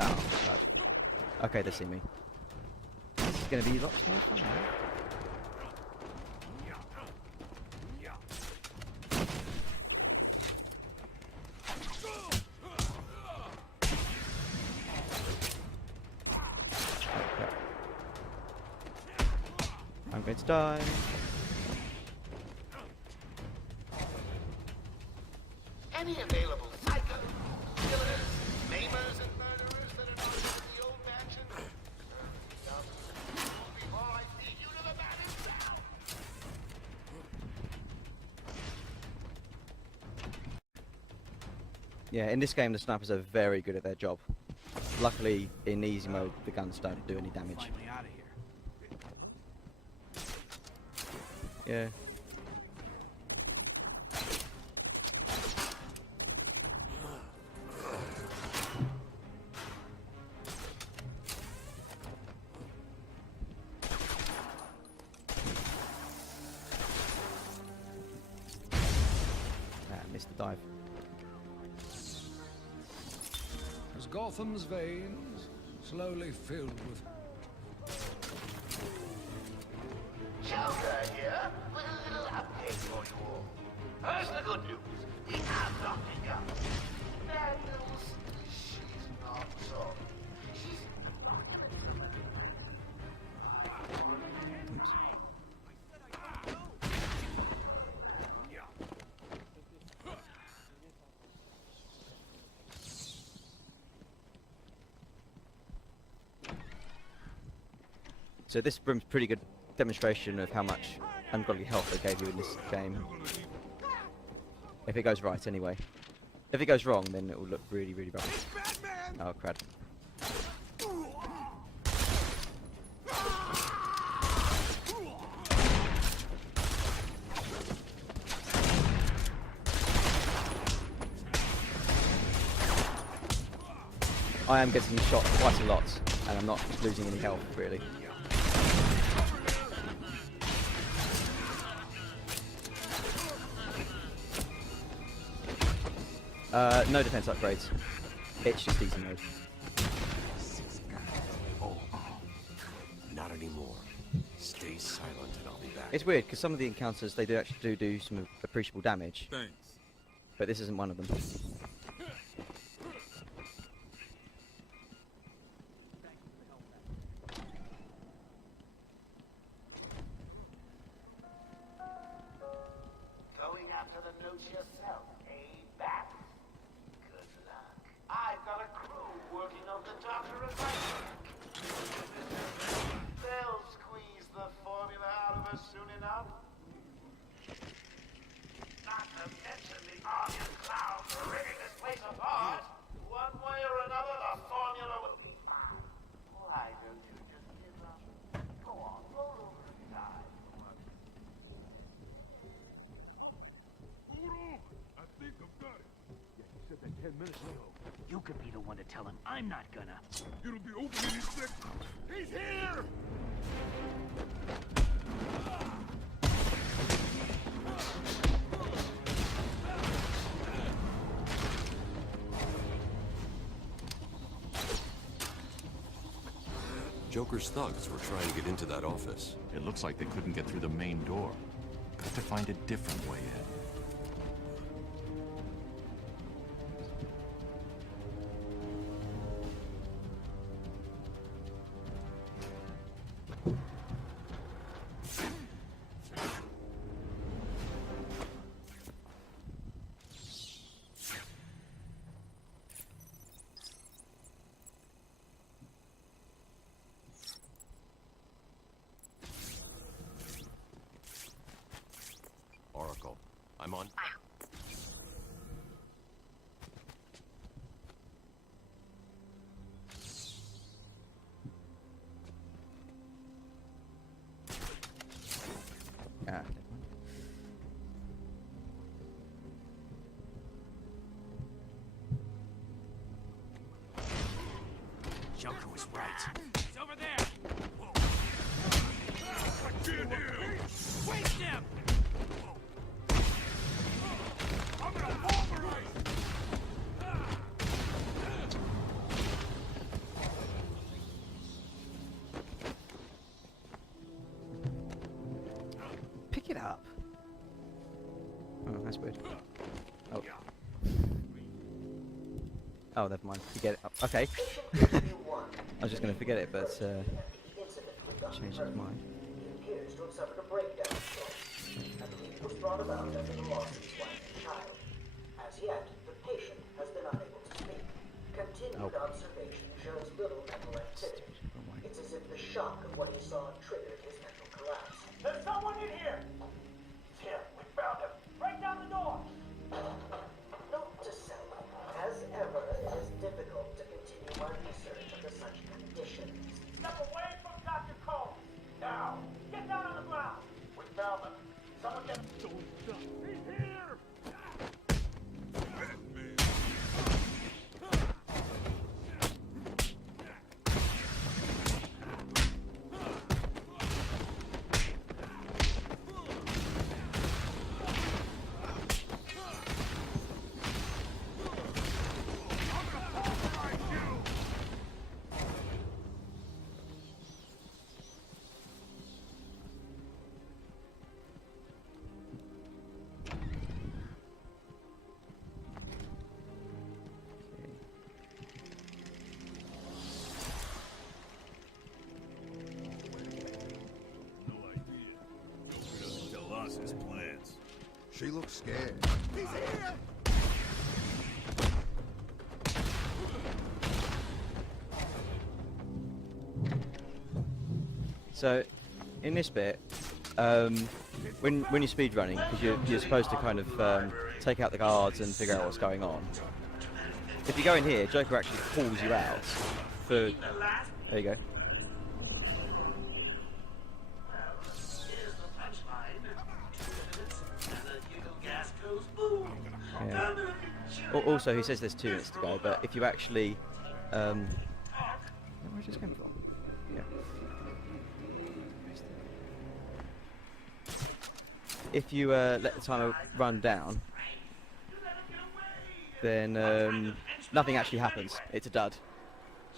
Oh, God. Okay, they see me. This is going to be lots more fun, right? I'm going to die. Any available psychos, killers, maimers, and murderers that are not in the old mansion? Before I feed you to the man himself! Yeah, in this game the snipers are very good at their job. Luckily, in easy mode, the guns don't do any damage. Finally out of here. Yeah. Missed the dive. As Gotham's veins slowly filled with... Joker here with a little update for you all. First, the good news. We have Dr. Young. Bad news. She's not sorry. She's in the document. So this room's pretty good demonstration of how much ungodly health they gave you in this game. If it goes right, anyway. If it goes wrong, then it will look really, really rough. Oh, crap. I am getting shot quite a lot, and I'm not losing any health, really. No defense upgrades. It's just easy mode. Oh, not anymore. Stay silent and I'll be back. It's weird, because some of the encounters, they do actually do some appreciable damage. Thanks. But this isn't one of them. Going after the notes yourself, eh, Bat? Good luck. I've got a crew working on the Doctor of Magic. They'll squeeze the formula out of us soon enough. Not to mention the Arkham clowns ripping this place apart. One way or another, the formula will be mine. Why don't you just give up? Go on, roll over and die. I think I've got it. Yeah, you said that 10 minutes ago. You could be the one to tell him I'm not gonna. It'll be open any second. He's here! Joker's thugs were trying to get into that office. It looks like they couldn't get through the main door. Got to find a different way in. Oracle, I'm on. Ah. Joker was right. He's over there! I can't hear him! Waste him! I'm gonna pulverize! Pick it up. Oh, that's weird. Oh. Oh, never mind. Forget it. Oh, okay. I was just going to forget it, but changed his mind. He appears to have suffered a breakdown of sorts. I believe it was brought about after the loss of his wife and child. As yet, the patient has been unable to speak. Continued observation shows little mental activity. It's as if the shock of what he saw triggered his mental collapse. There's someone in here! It's him. We found him. Break down the door! Note to self, as ever, it is difficult to continue my research under such conditions. Step away from Dr. Cole! Now! Get down on the ground! We found him. Someone get him. He's here! Tell us his plans. She looks scared. He's here! So, in this bit, when you're speedrunning, because you're supposed to kind of take out the guards and figure out what's going on. If you go in here, Joker actually pulls you out. For there you go. Yeah. Also, he says there's 2 minutes to go, but if you actually, where did this come from? Yeah. If you let the timer run down, then nothing actually happens. It's a dud.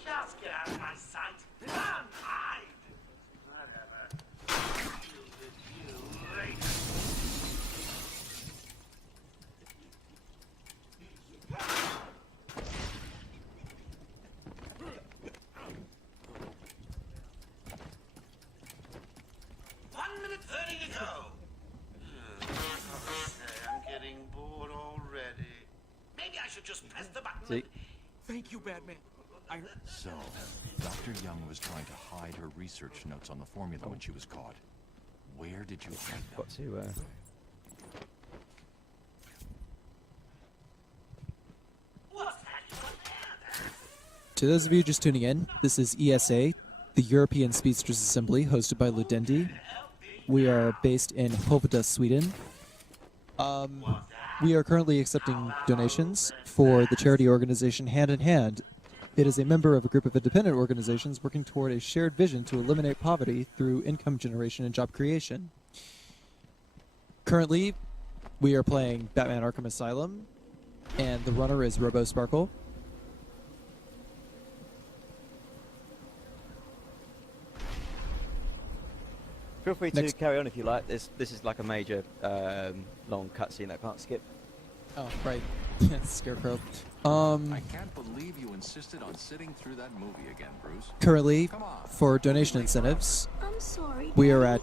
Just get out of my sight. Run, hide. Whatever. Deal with you later. I'm getting bored already. Maybe I should just press the button. See? Thank you, Batman. So, Dr. Young was trying to hide her research notes on the formula when she was caught. Where did you hide them? Got to. To those of you just tuning in, this is ESA, the European Speedrunner Assembly, hosted by Ludendi. We are based in Hovda, Sweden. We are currently accepting donations for the charity organization Hand in Hand. It is a member of a group of independent organizations working toward a shared vision to eliminate poverty through income generation and job creation. Currently, we are playing Batman Arkham Asylum, and the runner is RoboSparkle. Feel free to carry on if you like. This is like a major long cutscene that I can't skip. Oh, right. Scarecrow. I can't believe you insisted on sitting through that movie again, Bruce. Currently, for donation incentives, we are at,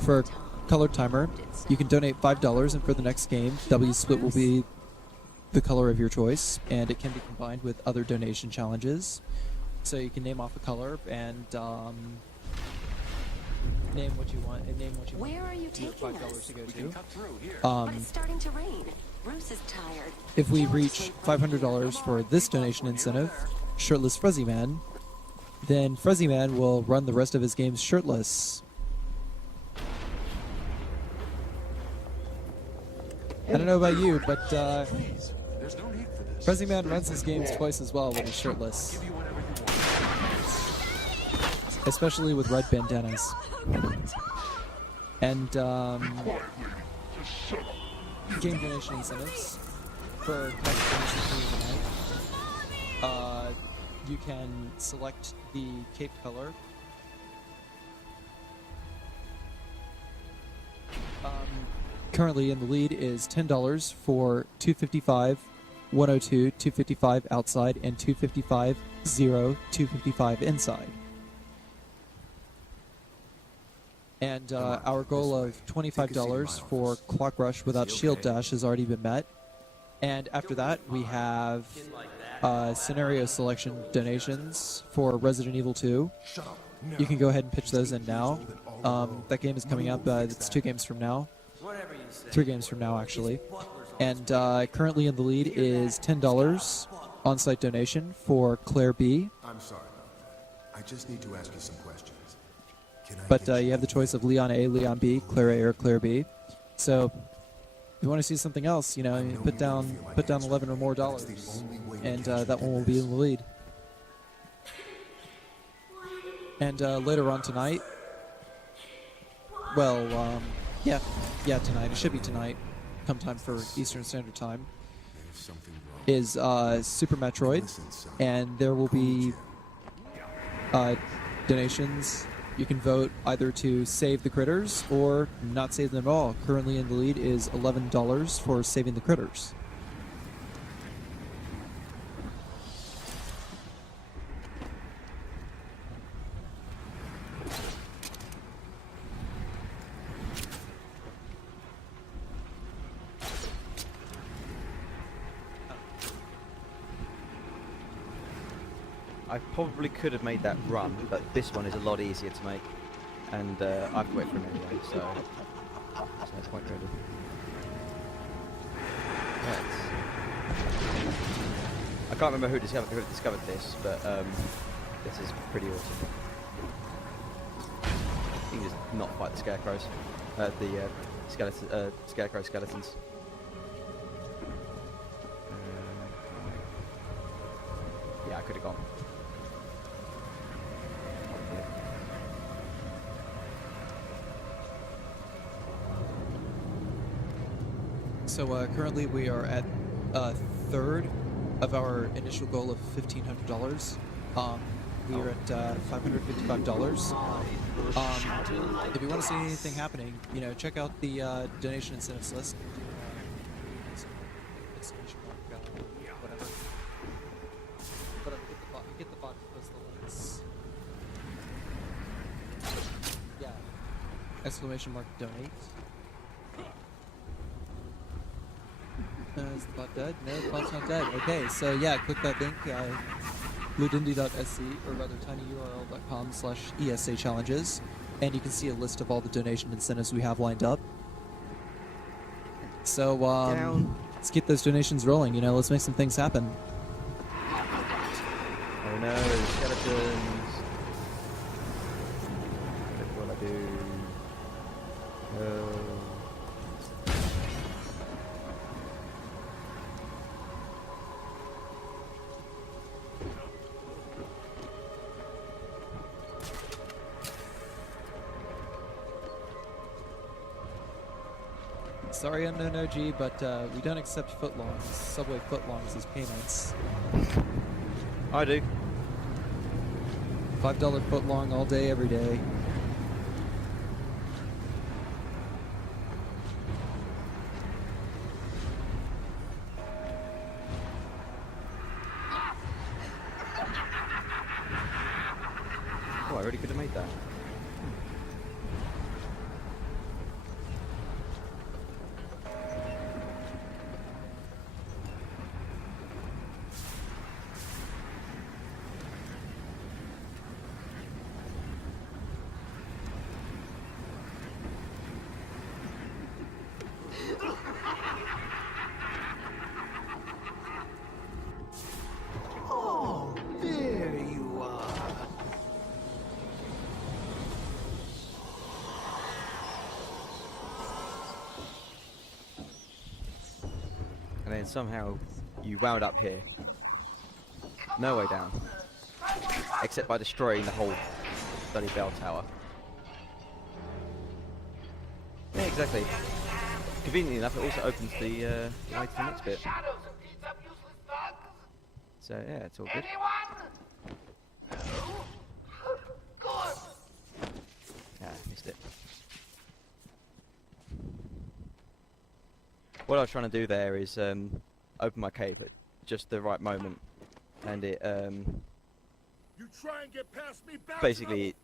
for Color Timer, you can donate $5, and for the next game, W Split will be the color of your choice, and it can be combined with other donation challenges. So you can name off a color and name what you want. Where are you taking $5 us? to go We to. can cut through here. But it's starting to rain. Bruce is tired. If we reach $500 for this donation incentive, Shirtless Fuzzy Man, then Fuzzy Man will run the rest of his games shirtless. I don't know about you, but There's no need for this. Fuzzy Man runs his games twice as well when he's shirtless. Give you whatever you want. Especially with red bandanas. And game donation incentives for next donation tonight. You can select the cape color. Currently in the lead is $10 for 255, 102, 255 outside, and 255, 0, 255 inside. And our goal of $25 for Clock Rush without Shield Dash has already been met. And after that, we have scenario selection donations for Resident Evil 2. You can go ahead and pitch those in now. That game is coming up. It's 2 games from now. 3 games from now, actually. And currently in the lead is $10 on-site donation for Claire B. I'm sorry about that. I just need to ask you some questions. But you have the choice of Leon A, Leon B, Claire A, or Claire B. So if you want to see something else, you put down 11 or more dollars, and that one will be in the lead. And later on tonight, well, yeah, tonight. It should be tonight, come time for Eastern Standard Time, is Super Metroid, and there will be donations. You can vote either to save the critters or not save them at all. Currently in the lead is $11 for saving the critters. I probably could have made that run, but this one is a lot easier to make, and I've to wait for him anyway, so there's no point really. Right. I can't remember who discovered this, but this is pretty awesome. You can just not fight the scarecrows, scarecrow skeletons. Yeah, I could have gone. So currently we are at a third of our initial goal of $1,500. We are at $555. If you want to see anything happening, you know, check out the donation incentives list. Exclamation mark, whatever. Get the bot to post the links. Yeah. Exclamation mark donate. Is the bot dead? No, the bot's not dead. Okay, so yeah, click that link, bluedindy.sc, or rather tinyurl.com/ESA challenges, and you can see a list of all the donation incentives we have lined up. So, let's keep those donations rolling, you know, let's make some things happen. Oh no, skeletons. What will I do? Sorry, unknown OG, but we don't accept footlongs, subway footlongs as payments. I do. $5 footlong all day, every day. Oh, I already could have made that. Oh, there you are. And then somehow you wound up here. No way down. Except by destroying the whole bloody bell tower. Yeah, exactly. Conveniently enough, it also opens the way to the next bit. So yeah, it's all good. Ah, missed it. What I was trying to do there is open my cape at just the right moment, and it You try and get past me, basically it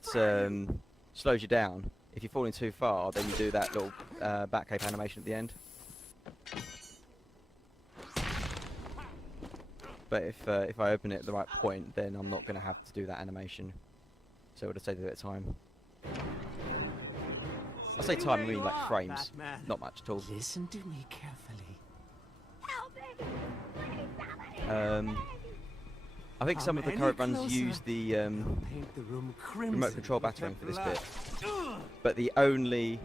slows you down. If you're falling too far, then you do that little back cape animation at the end. But if I open it at the right point, then I'm not going to have to do that animation. So it would have saved a bit of time. I say time, I mean like frames. Batman. Not much at all. Listen to me carefully. I think some of the Come current any runs use closer, the paint the room crimson remote control with battering for your this bit. blood. But its only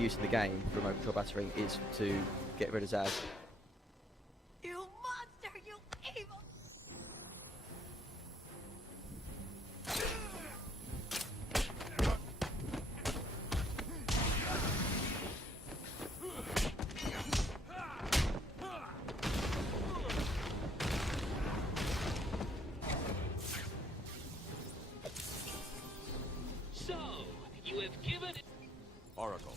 use in the game for remote control battering is to get rid of Zaz. You monster, you evil! So, you have given it... Oracle.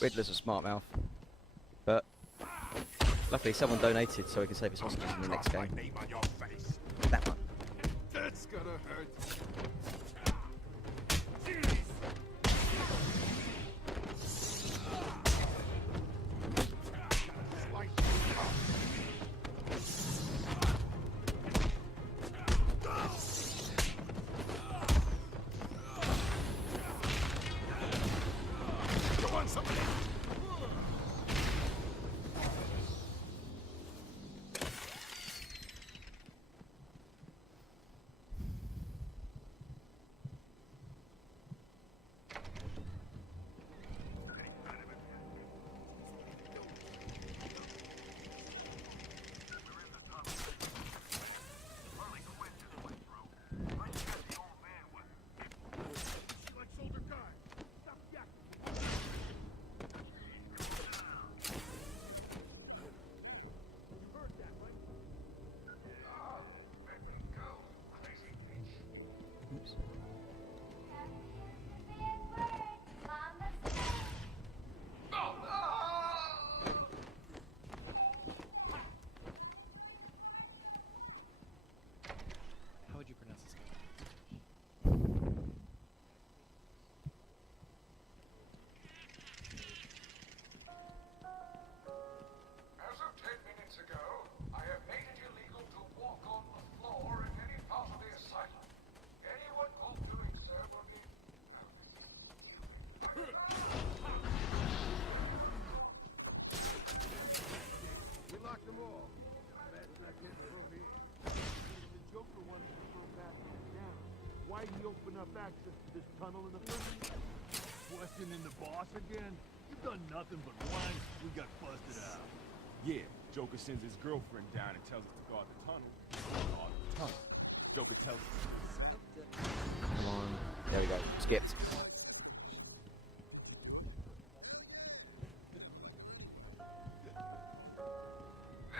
Riddler's a smart mouth. But luckily someone donated so we can save his hostages in the next game. That one. That's gonna hurt. How would you pronounce this guy? As of 10 minutes ago, I have made it illegal to walk on the floor in any part of the asylum. Anyone caught doing so will be... We locked them all. That's not getting through here. The Joker wanted to throw Batman down. Why'd he open up access to this tunnel in the first place? Questioning the boss again? You've done nothing but whine. We got busted out. Yeah, Joker sends his girlfriend down and tells us to guard the tunnel. Guard the tunnel. Joker tells us. Come on. There we go. Skipped.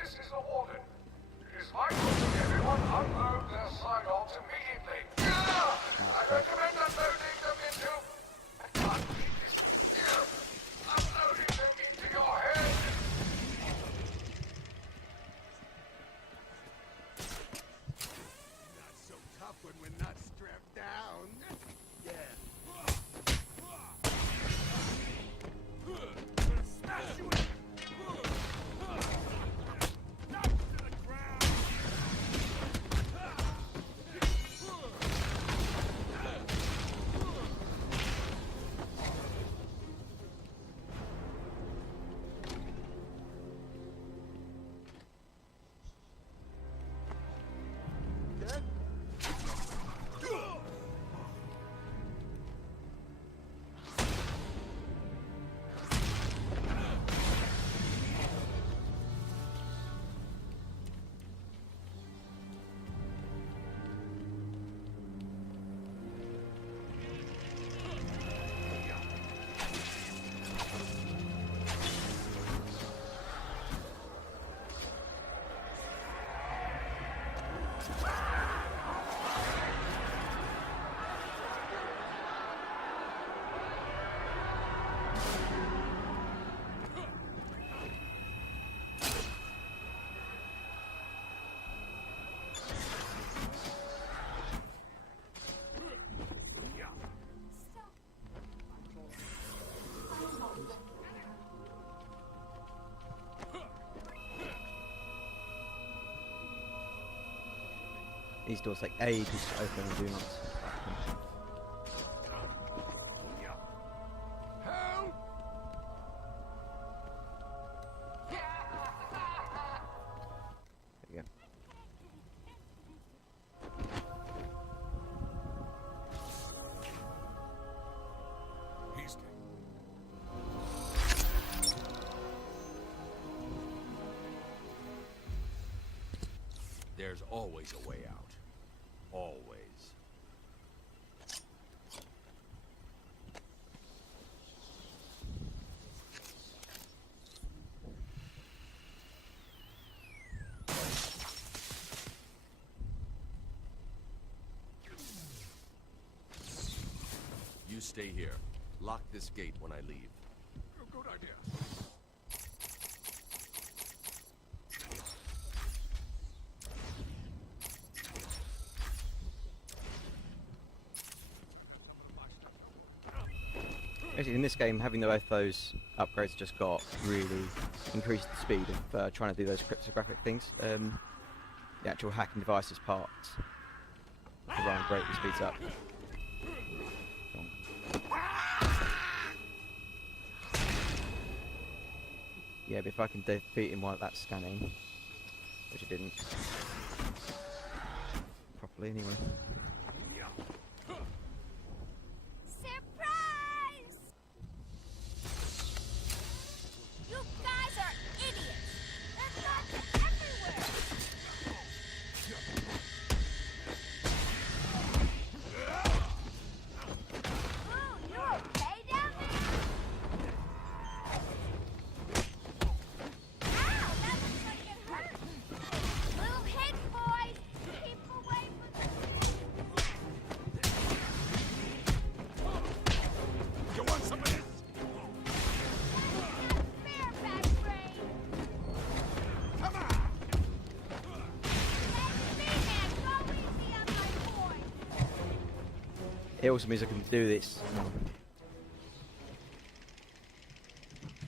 This is the warden. It is vital that everyone unload their sidearms immediately. I recommend unloading them into... I can't read this. Unloading them into your head. Not so tough when we're not strapped down. Yeah. Smash you in. Knock to the ground. These doors take ages to open and do not. Help! There you go. He's dead. There's always a way out. Always. You stay here. Lock this gate when I leave. Good Basically, in this game, having both those upgrades just got really increased the speed of trying to do those cryptographic things. The actual hacking devices part, the run greatly speeds up. Yeah, but if I can defeat him while that's scanning, which I didn't properly anyway. Surprise! You guys are idiots! There's guns everywhere! Ooh, you okay down there? Ow, that looks like it hurt! Little hit, boys! Keep away from the... You want some of this? Fair back brain! Come on! Let's go easy on my boy! It also means I can do this.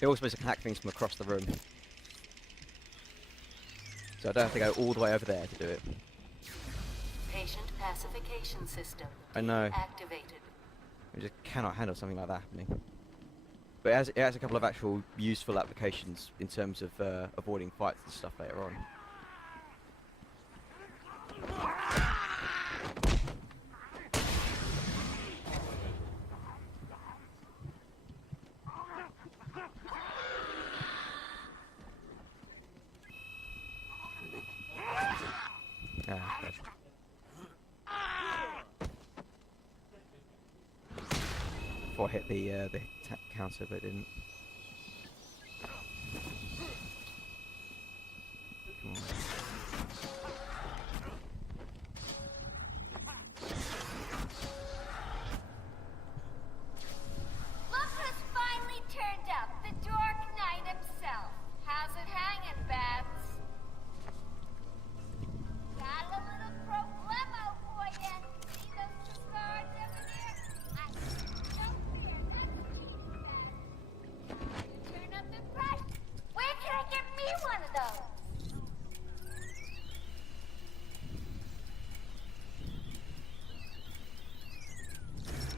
It also means I can hack things from across the room. So I don't have to go all the way over there to do it. Patient pacification system I know. activated. I just cannot handle something like that happening. But it has a couple of actual useful applications in terms of avoiding fights and stuff later on. Ah, God. Before I hit the counter, but it didn't. Come on. Look who's finally turned up, the Dark Knight himself. How's it hanging, Babs? Got a little problemo for you. See those two guards over there? Don't fear, that's cheating, Babs. Turn up the price. Where can I get me one of those?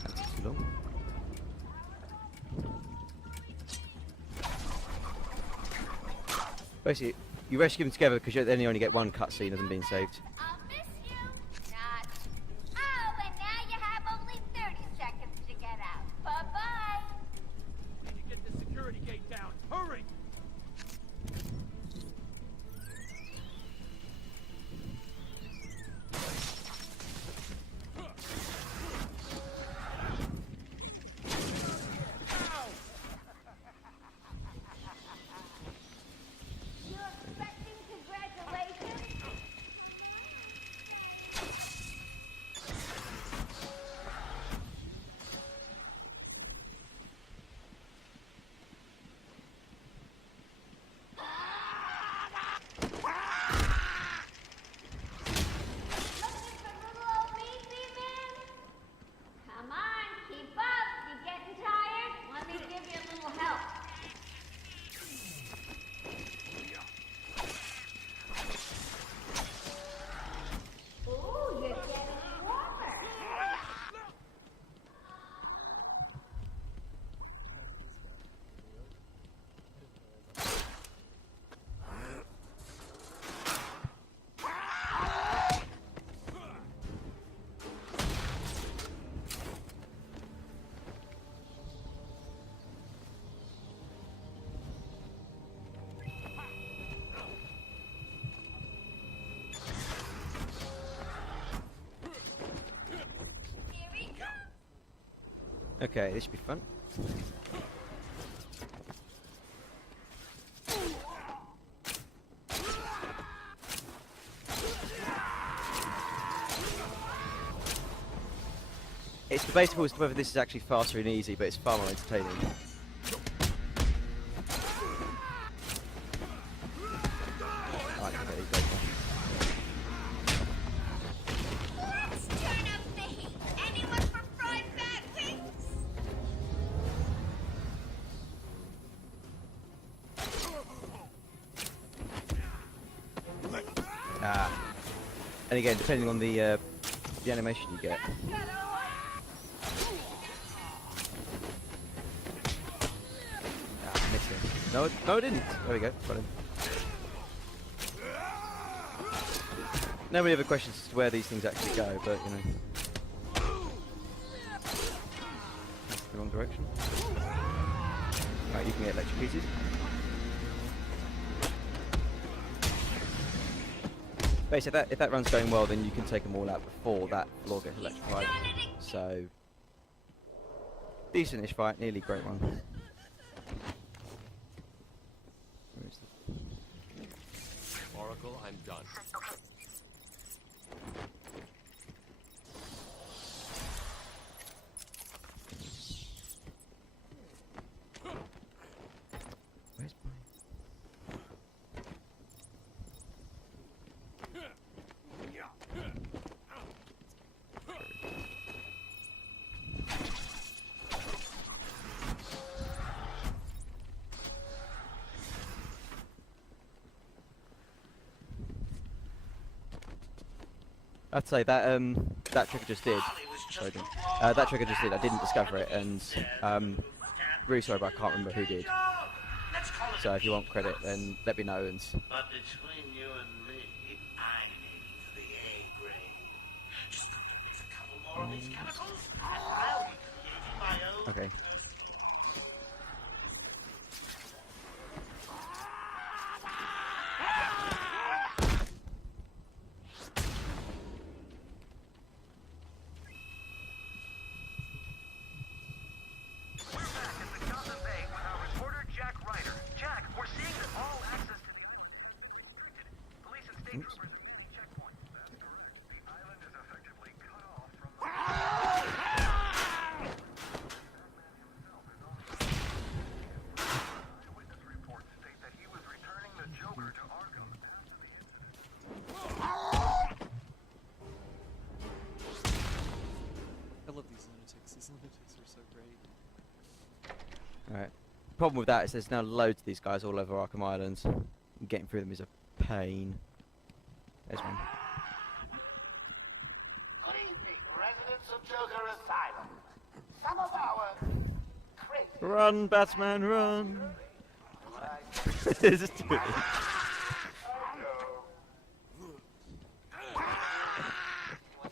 That's too long. Basically, you rescue them together because then you only get one cutscene of them being saved. I'll miss you. Not. Oh, and now you have only 30 seconds to get out. Bye-bye. Need to get the security gate down. Hurry! You expecting congratulations? Looking for little old me, B-Man? Come on, keep up. You getting tired? Let me give you a little help. Ooh, you're getting warmer. Here we go. Okay, this should be fun. It's debatable as to whether this is actually faster and easy, but it's far more entertaining. Alright, okay, go. Let's turn up the heat. Anyone for fried bat wings? And again, depending on the animation you get. Ah, missed him. No, no, I didn't. There we go. Got him. Nobody ever questions as to where these things actually go, but you know. That's the wrong direction. Right, you can get electrocuted. Basically, if that run's going well, then you can take them all out before that floor gets electrified. So, decent-ish fight, nearly great one. Where is the Oracle, I'm done. Where's my... I'd say that that trick I just did. Sorry, that trick I just did. I didn't discover it, and really sorry, but I can't remember who did. So if you want credit, then let me know. And But between you and me, I'm in the A grade. Just got to mix a couple more of these chemicals, and I'll be creating my own. okay. These lunatics are so great. Alright. Problem with that is there's now loads of these guys all over Arkham Island. Getting through them is a pain. There's one. Good evening, residents of Joker Asylum. Some of our crazy... Run, Batman, run! Just do it.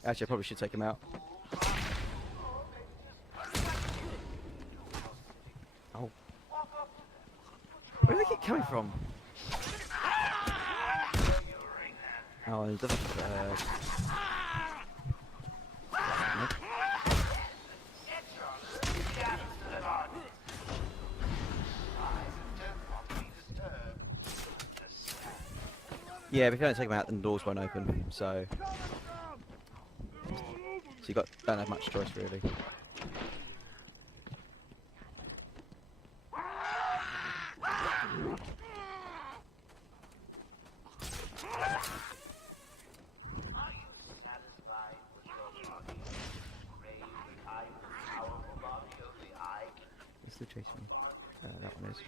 Actually, I probably should take him out. Oh. Where do they keep coming from? Oh, there's yeah, but if you don't take them out, then the doors won't open. So you don't have much choice really. It's the chasing me. That one is.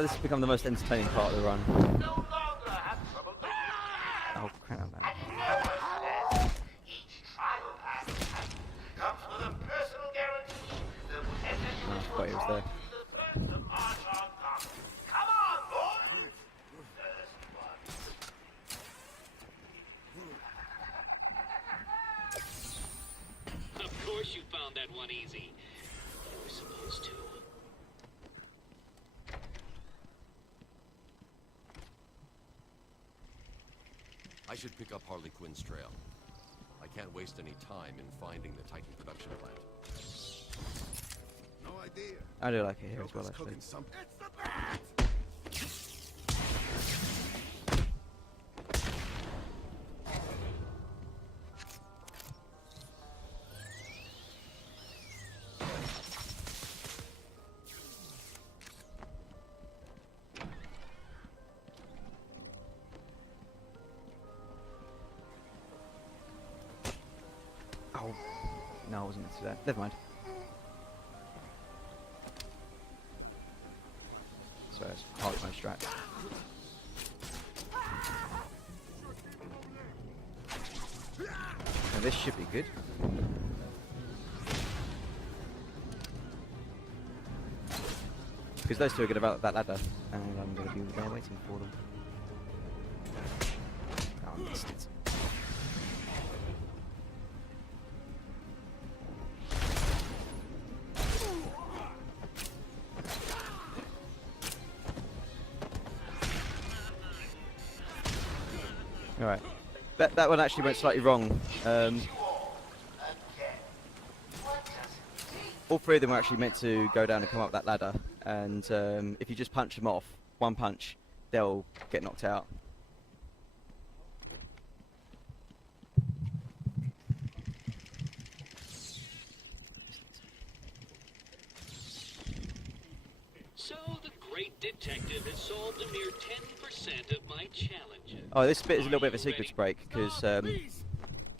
This has become the most entertaining part of the run. Oh crap, man. Oh, I forgot he was there. Of course you found that one easy. You were supposed to. I should pick up Harley Quinn's trail. I can't waste any time in finding the Titan production plant. No idea. I do like it here as well, actually. It's the No, I wasn't into that. Never mind. So it's hard to distract. Now this should be good. Because those two are going to develop that ladder, and I'm going to be there waiting for them. Oh, I missed it. Alright. That one actually went slightly wrong. All three of them were actually meant to go down and come up that ladder, and if you just punch them off, one punch, they'll get knocked out. So the great detective has solved a mere 10% of my challenges. Oh, this bit is a little bit of a secrets break, because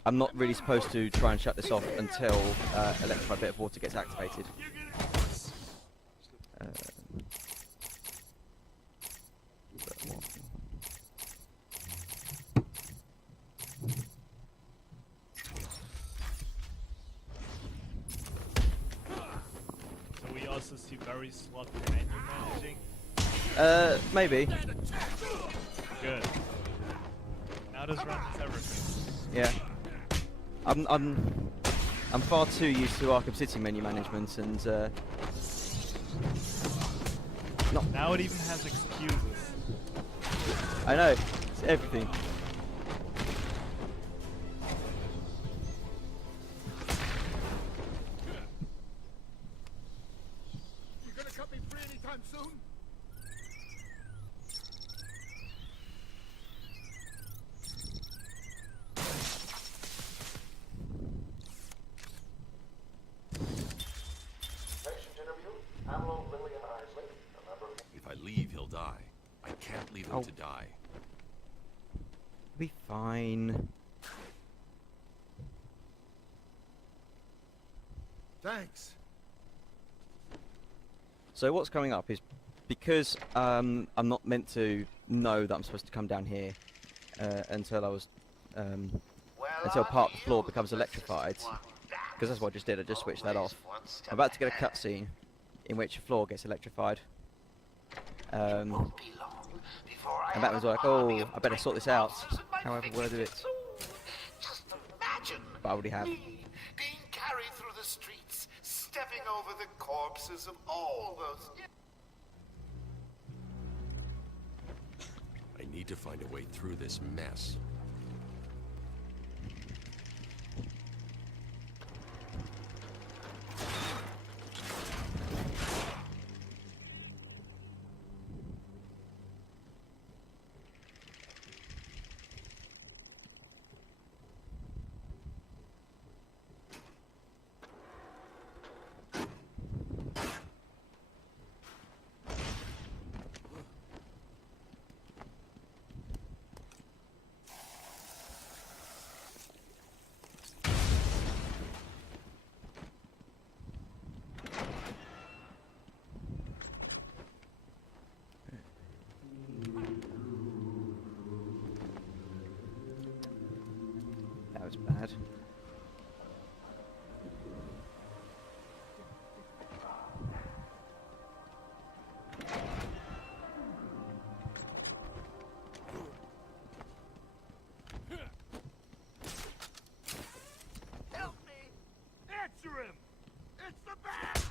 I'm not really supposed to try and shut this off until electrified bit of water gets activated. So we also see very sloppy menu managing? Maybe. Good. Now this runs everything. Yeah. I'm far too used to Arkham City menu management, and not. Now it even has excuses. I know. It's everything. You gonna cut me free anytime soon? If I leave, he'll die. I can't leave him to die. Be fine. Thanks. So what's coming up is, because I'm not meant to know that I'm supposed to come down here until I was until part of the floor becomes electrified, because that's what I just did. I just switched that off. I'm about to get a cutscene in which a floor gets electrified. And Batman's like, oh, I better sort this out. However, will I do it? Just imagine But I already have. me being carried through the streets, stepping over the corpses of all those. I need to find a way through this mess. That was bad. Help me! Answer him! It's the bat!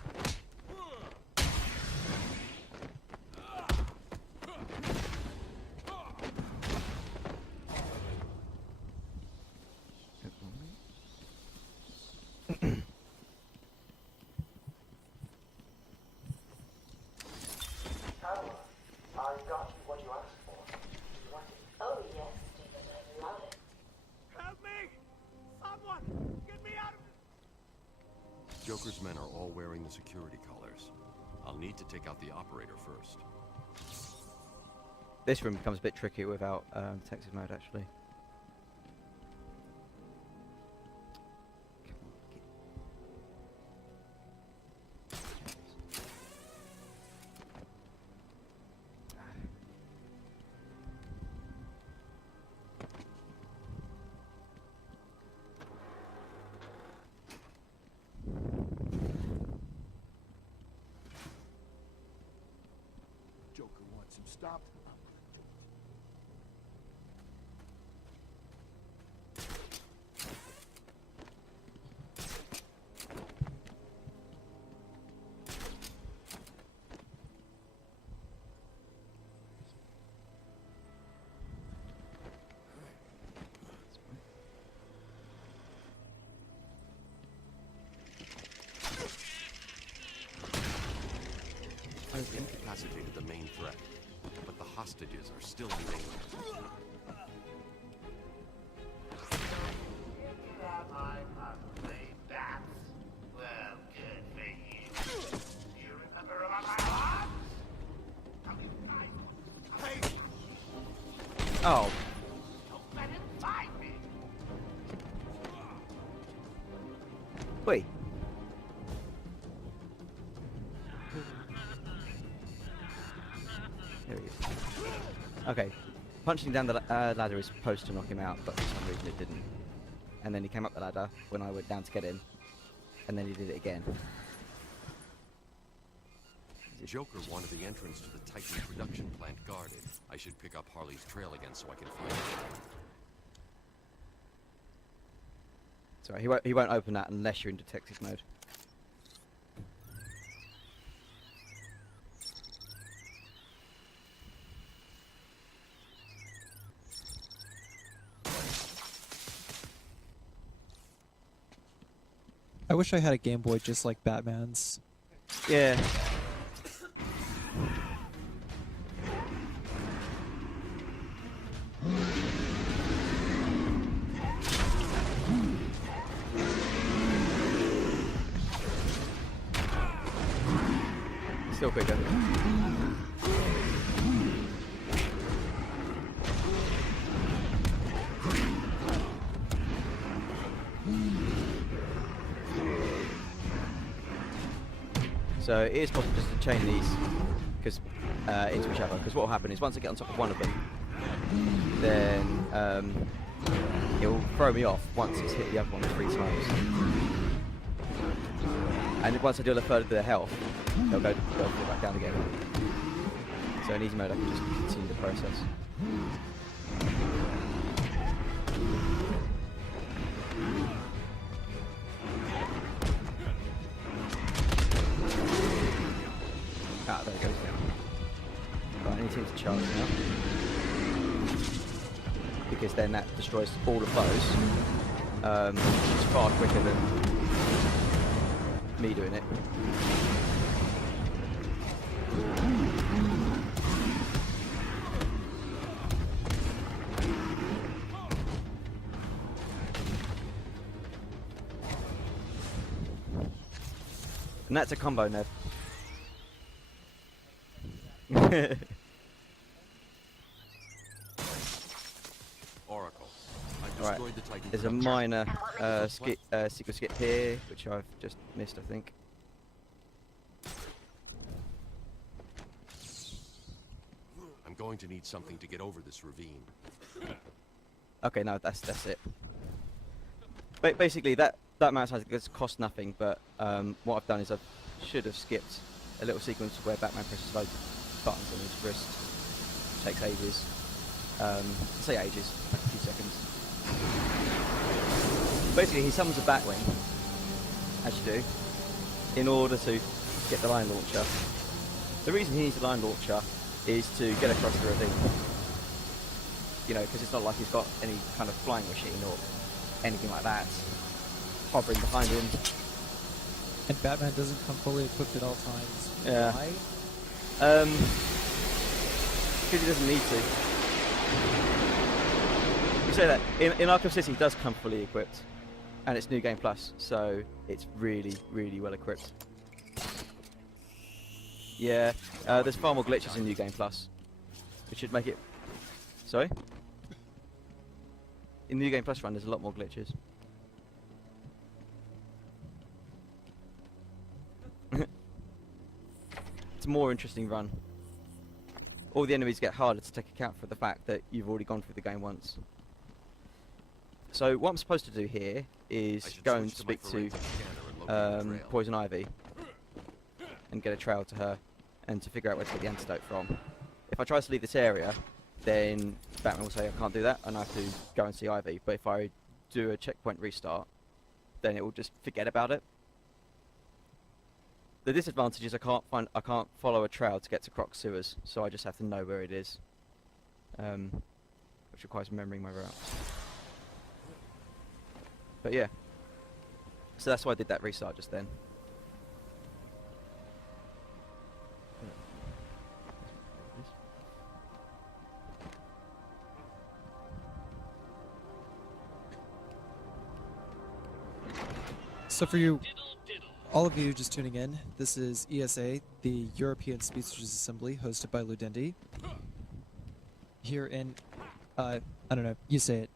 I got you what you asked for. Do you want it? Oh, yes, Stephen, I love it. Help me! Someone! Get me out of this! Joker's men are all wearing the security collars. I'll need to take out the operator first. This room becomes a bit tricky without detective mode, actually. Come on, Joker wants him stopped. I've incapacitated the main threat, but the hostages are still remaining. Well, good for you. Do you remember about my odds? Hey! Oh. Don't let him find me! Wait. There he is. Okay. Punching down the ladder is supposed to knock him out, but for some reason it didn't. And then he came up the ladder when I went down to get him. And then he did it again. Joker wanted the entrance to the Titan production plant guarded. I should pick up Harley's trail again so I can find it. Sorry, he won't open that unless you're in detective mode. I wish I had a Game Boy just like Batman's. Yeah. Still quicker. So it is possible just to chain these into each other, because what will happen is once I get on top of one of them, then it will throw me off once it's hit the other one 3 times. And once I do a third of their health, they'll go back down again. So in easy mode I can just continue the process. Ah, there it goes down. Right, I need him to charge now. Because then that destroys all of those. It's far quicker than me doing it. And that's a combo, Nev. Oracle. I've Right. destroyed the Titan There's a production. minor secret skip here, which I've just missed, I think. I'm going to need something to get over this ravine. Okay, no, that's it. Basically, that mouse has cost nothing, but what I've done is I should have skipped a little sequence where Batman presses loads of buttons on his wrist. Takes ages. I say ages, like a few seconds. Basically, he summons a Batwing, as you do, in order to get the line launcher. The reason he needs a line launcher is to get across the ravine. You know, because it's not like he's got any kind of flying machine or anything like that hovering behind him. And Batman doesn't come fully equipped at all times. Yeah. Why? Because he doesn't need to. You say that in Arkham City, he does come fully equipped, and it's New Game Plus, so it's really, really well equipped. Yeah, there's far more glitches in New Game Plus, which should make it. Sorry. In New Game Plus run, there's a lot more glitches. It's a more interesting run. All the enemies get harder to take account for the fact that you've already gone through the game once. So what I'm supposed to do here is go and speak to Poison Ivy and get a trail to her and to figure out where to get the antidote from. if I try to leave this area, then Batman will say I can't do that, and I have to go and see Ivy. But if I do a checkpoint restart, then it will just forget about it. The disadvantage is I can't follow a trail to get to Croc Sewers, so I just have to know where it is, which requires remembering my route. But yeah, so that's why I did that restart just then. So for you, all of you just tuning in, this is ESA, the European Speedrunners Assembly, hosted by Ludendi. Here in, I don't know, you say it.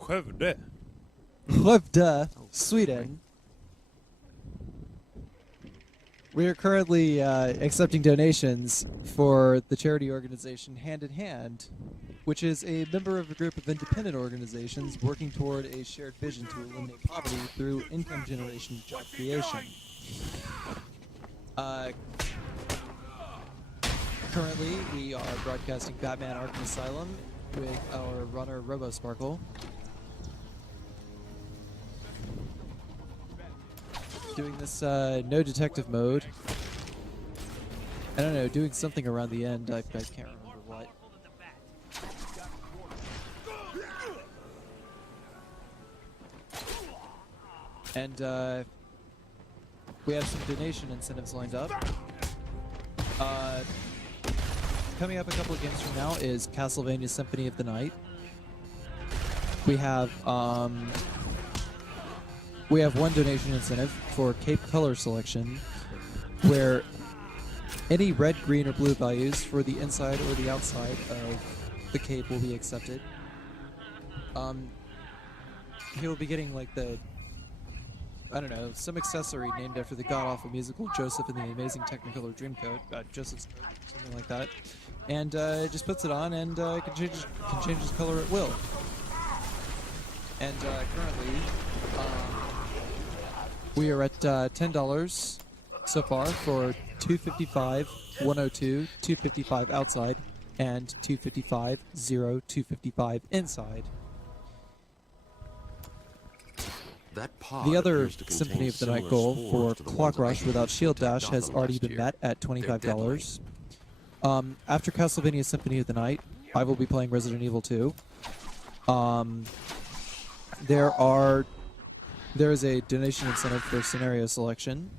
Skövde. Skövde, Sweden. We are currently accepting donations for the charity organization Hand in Hand, which is a member of a group of independent organizations working toward a shared vision to eliminate poverty through income generation and job creation. Currently, we are broadcasting Batman Arkham Asylum with our runner RoboSparkle. Doing this no detective mode. I don't know, doing something around the end. I can't remember what. And we have some donation incentives lined up. Coming up a couple of games from now is Castlevania Symphony of the Night. We have one donation incentive for Cape color selection, where any red, green, or blue values for the inside or the outside of the cape will be accepted. He will be getting like the, I don't know, some accessory named after the god-awful musical Joseph and the Amazing Technicolor Dreamcoat, Joseph's coat, something like that, and just puts it on and can change his color at will. And currently, we are at $10 so far for 255, 102, 255 outside, and 255, 0, 255 inside. The other Symphony of the Night goal for Clock Rush without Shield Dash has already been met at $25. After Castlevania Symphony of the Night, I will be playing Resident Evil 2. There is a donation incentive for scenario selection.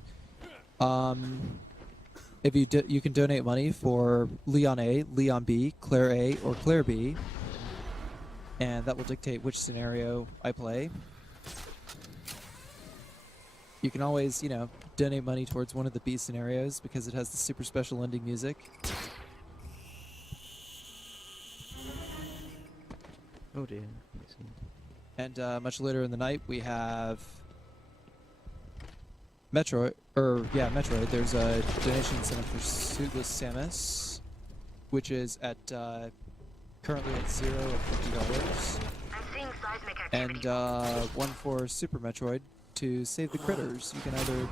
If you can donate money for Leon A, Leon B, Claire A, or Claire B, and that will dictate which scenario I play. You can always, you know, donate money towards one of the B scenarios because it has the super special ending music. Oh dear. And much later in the night, we have Metroid. There's a donation incentive for Suitless Samus, which is at currently at $0 and $50. And one for Super Metroid to save the critters. You can either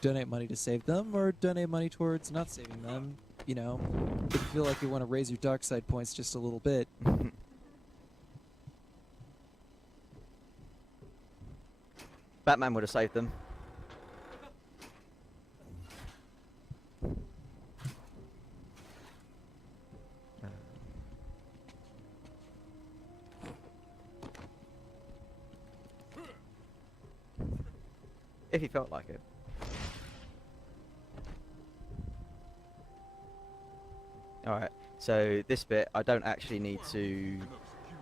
donate money to save them or donate money towards not saving them. You know, if you feel like you want to raise your dark side points just a little bit. Batman would have saved them. If he felt like it. Alright, so this bit, I don't actually need to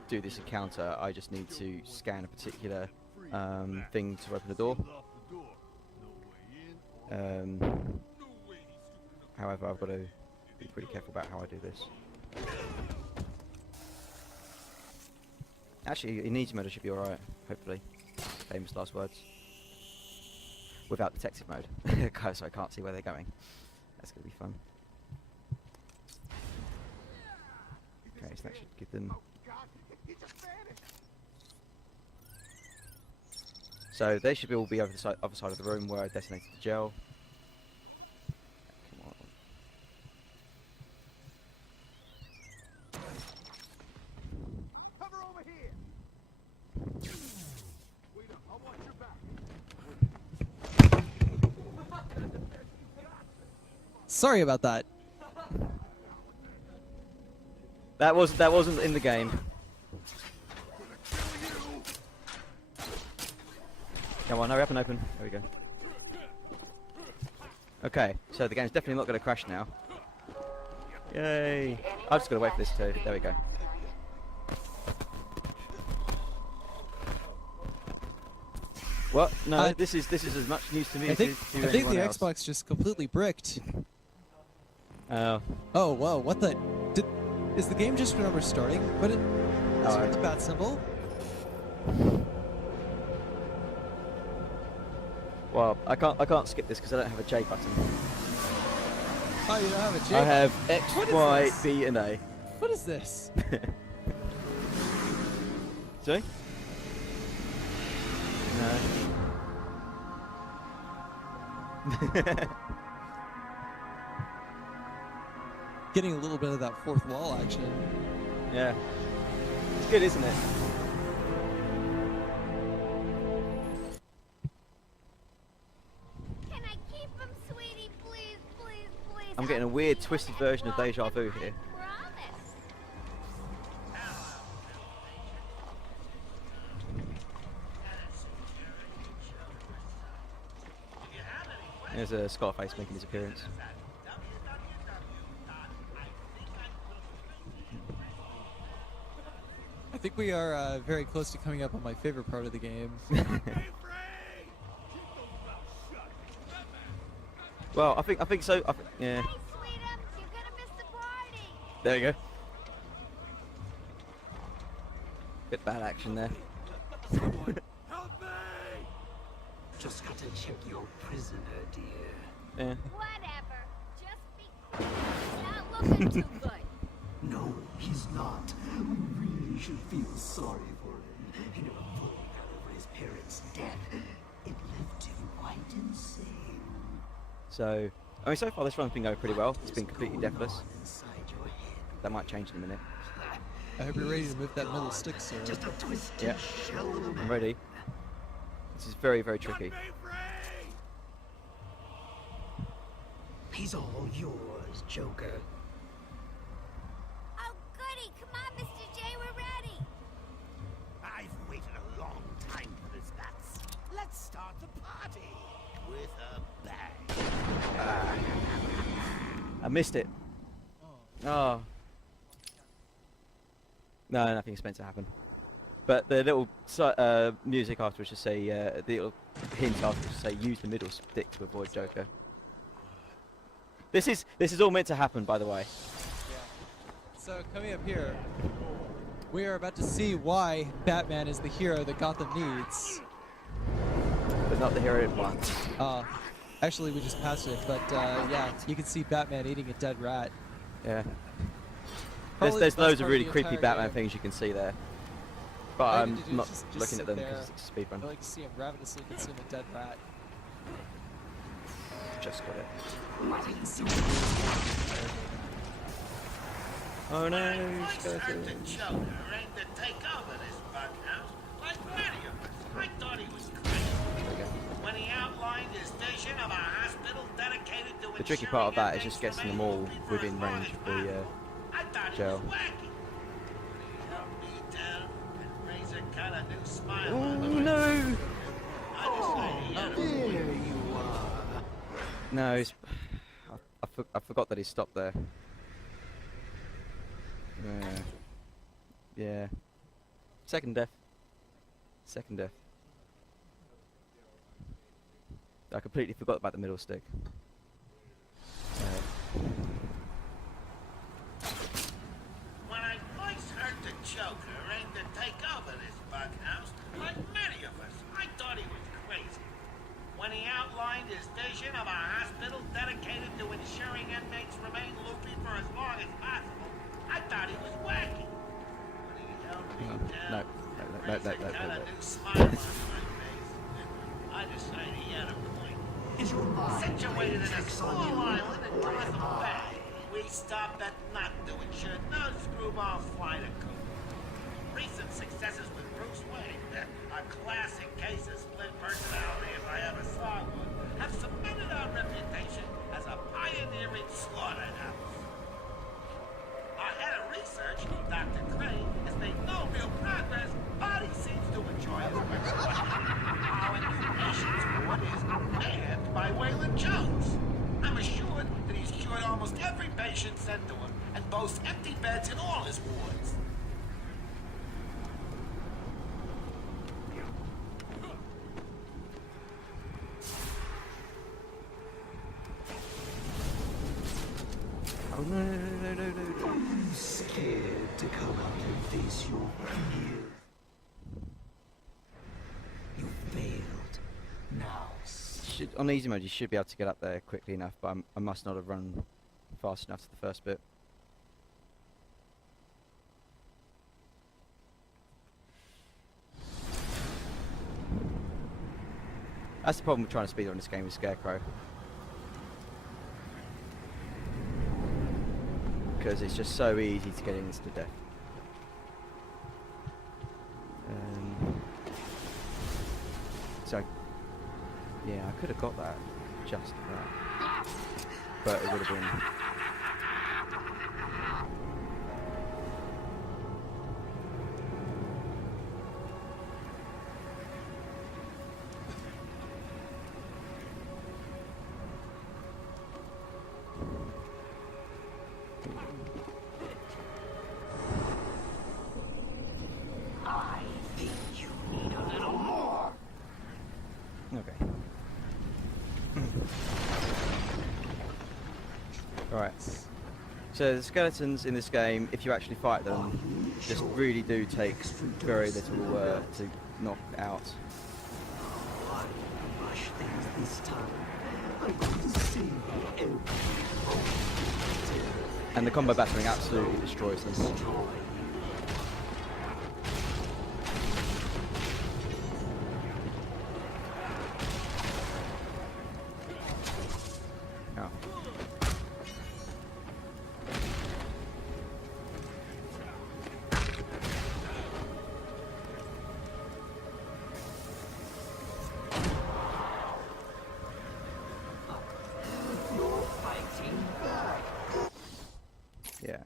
do this encounter, I just need to scan a particular thing to open the door. However, I've got to be pretty careful about how I do this. Actually, in easy mode I should be alright, hopefully. Famous last words. Without detective mode, so I can't see where they're going. That's going to be fun. Okay, so that should give them... So they should all be over the other side of the room where I detonated the gel. Come on. Sorry about that. That wasn't in the game. Come on, hurry up and open. There we go. Okay, so the game's definitely not going to crash now. Yay! I've just got to wait for this too. There we go. What? No, this is as much news to me as it is to I think anyone the else. Xbox just completely bricked. Oh. Oh, whoa, what the... Is the game just remember starting? But it... Is it the bat symbol? Well, I can't skip this because I don't have a J button. Oh, you don't have a J I have button? X, What is Y, this? B, and A. What is this? See? No. Getting a little bit of that fourth wall action. Yeah. It's good, isn't it? Can I keep him, sweetie? Please, please, please. I'm getting a weird, twisted version of Deja Vu here. There's a Scarface making his appearance. I think we are very close to coming up on my favorite part of the game. Well, I think so. Yeah. There you go. Bit bad action there. Just got to check your prisoner, dear. Yeah. Whatever. Just be quiet. He's not looking too good. No, he's not. We really should feel sorry for him. He never fully got over his parents' death. It left him quite insane. So, I mean, so far this run's been going pretty well. It's been completely deathless. That might change in a minute. I hope you're ready to move that middle stick, sir. Just a twisted Yeah, shell of a I'm ready. This is very, very tricky. He's all yours, Joker. Oh, goody. Come on, Mr. J. We're ready. I've waited a long time for this, Bats. Let's start the party with a bang. I missed it. Oh. No, nothing's meant to happen. But the little music afterwards just say, the little hint afterwards just say, use the middle stick to avoid Joker. This is all meant to happen, by the way. Yeah. So coming up here, we are about to see why Batman is the hero that Gotham needs. But not the hero it wants. Actually, we just passed it, but yeah, you can see Batman eating a dead rat. Yeah. Probably There's the best loads of part really the creepy entire Batman game. things you can see there. But All you I'm need to do not is just looking sit at them there. because it's a speedrun. I like to see him ravenously consume a dead rat. Just got it. Oh no, skeleton. The Joker aimed to take over this bug house, like many of us. I thought he was crazy. When he outlined his vision of a hospital dedicated to The tricky part of that is just getting them all within range of the gel. Oh no! There you are. No, I forgot that he stopped there. Yeah. Yeah. Second death. Second death. I completely forgot about the middle stick. When I first heard the Joker aimed to take over this bug house, like many of us, I thought he was crazy. When he outlined his vision of a hospital dedicated to ensuring inmates remain loopy for as long as possible, I thought he was wacky. When he held me down, raised a kind of new smile on my face, I decided he had a point. Situated in a small island in Gotham Bay, we stopped at nothing to ensure no screwball flight occurred. recent successes with Bruce Wayne, a classic case of split personality if I ever saw one, have cemented our reputation as a pioneering slaughterhouse. Our head of research, Dr. Crane, has made no real progress, but he seems to enjoy his work. Our new patient's ward is manned by Waylon Jones. I'm assured that he's cured almost every patient sent to him and boasts empty beds in all his wards. Oh no, no. Are you scared to come out and face your fear? You failed. Now on easy mode you should be able to get up there quickly enough, but I must not have run fast enough to the first bit. That's the problem with trying to speedrun this game with Scarecrow. Because it's just so easy to get instant death. So, yeah, I could have got that just about, but it would have been. I think you need a little more. Okay. Alright. So the skeletons in this game, if you actually fight them, just really do take very little to knock out. Why rush things this time? I want to see every And the combo battering absolutely destroys them. Oh. You're fighting back. Yeah.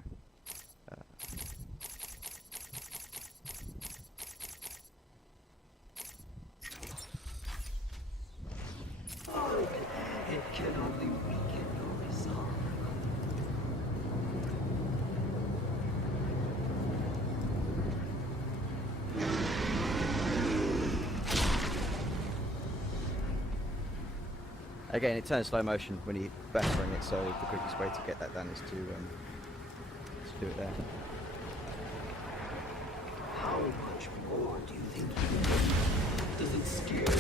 It can only weaken your resolve. Again, it turns slow motion when you're battering it, so the quickest way to get that done is to do it there. How much more do you think you need? Does it scare you to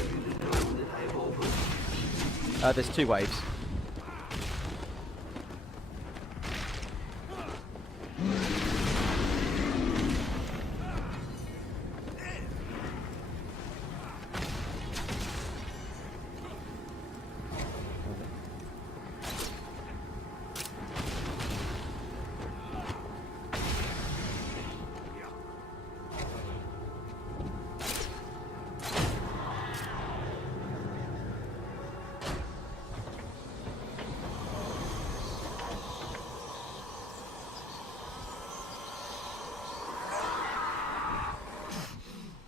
know that I've almost... There's two waves.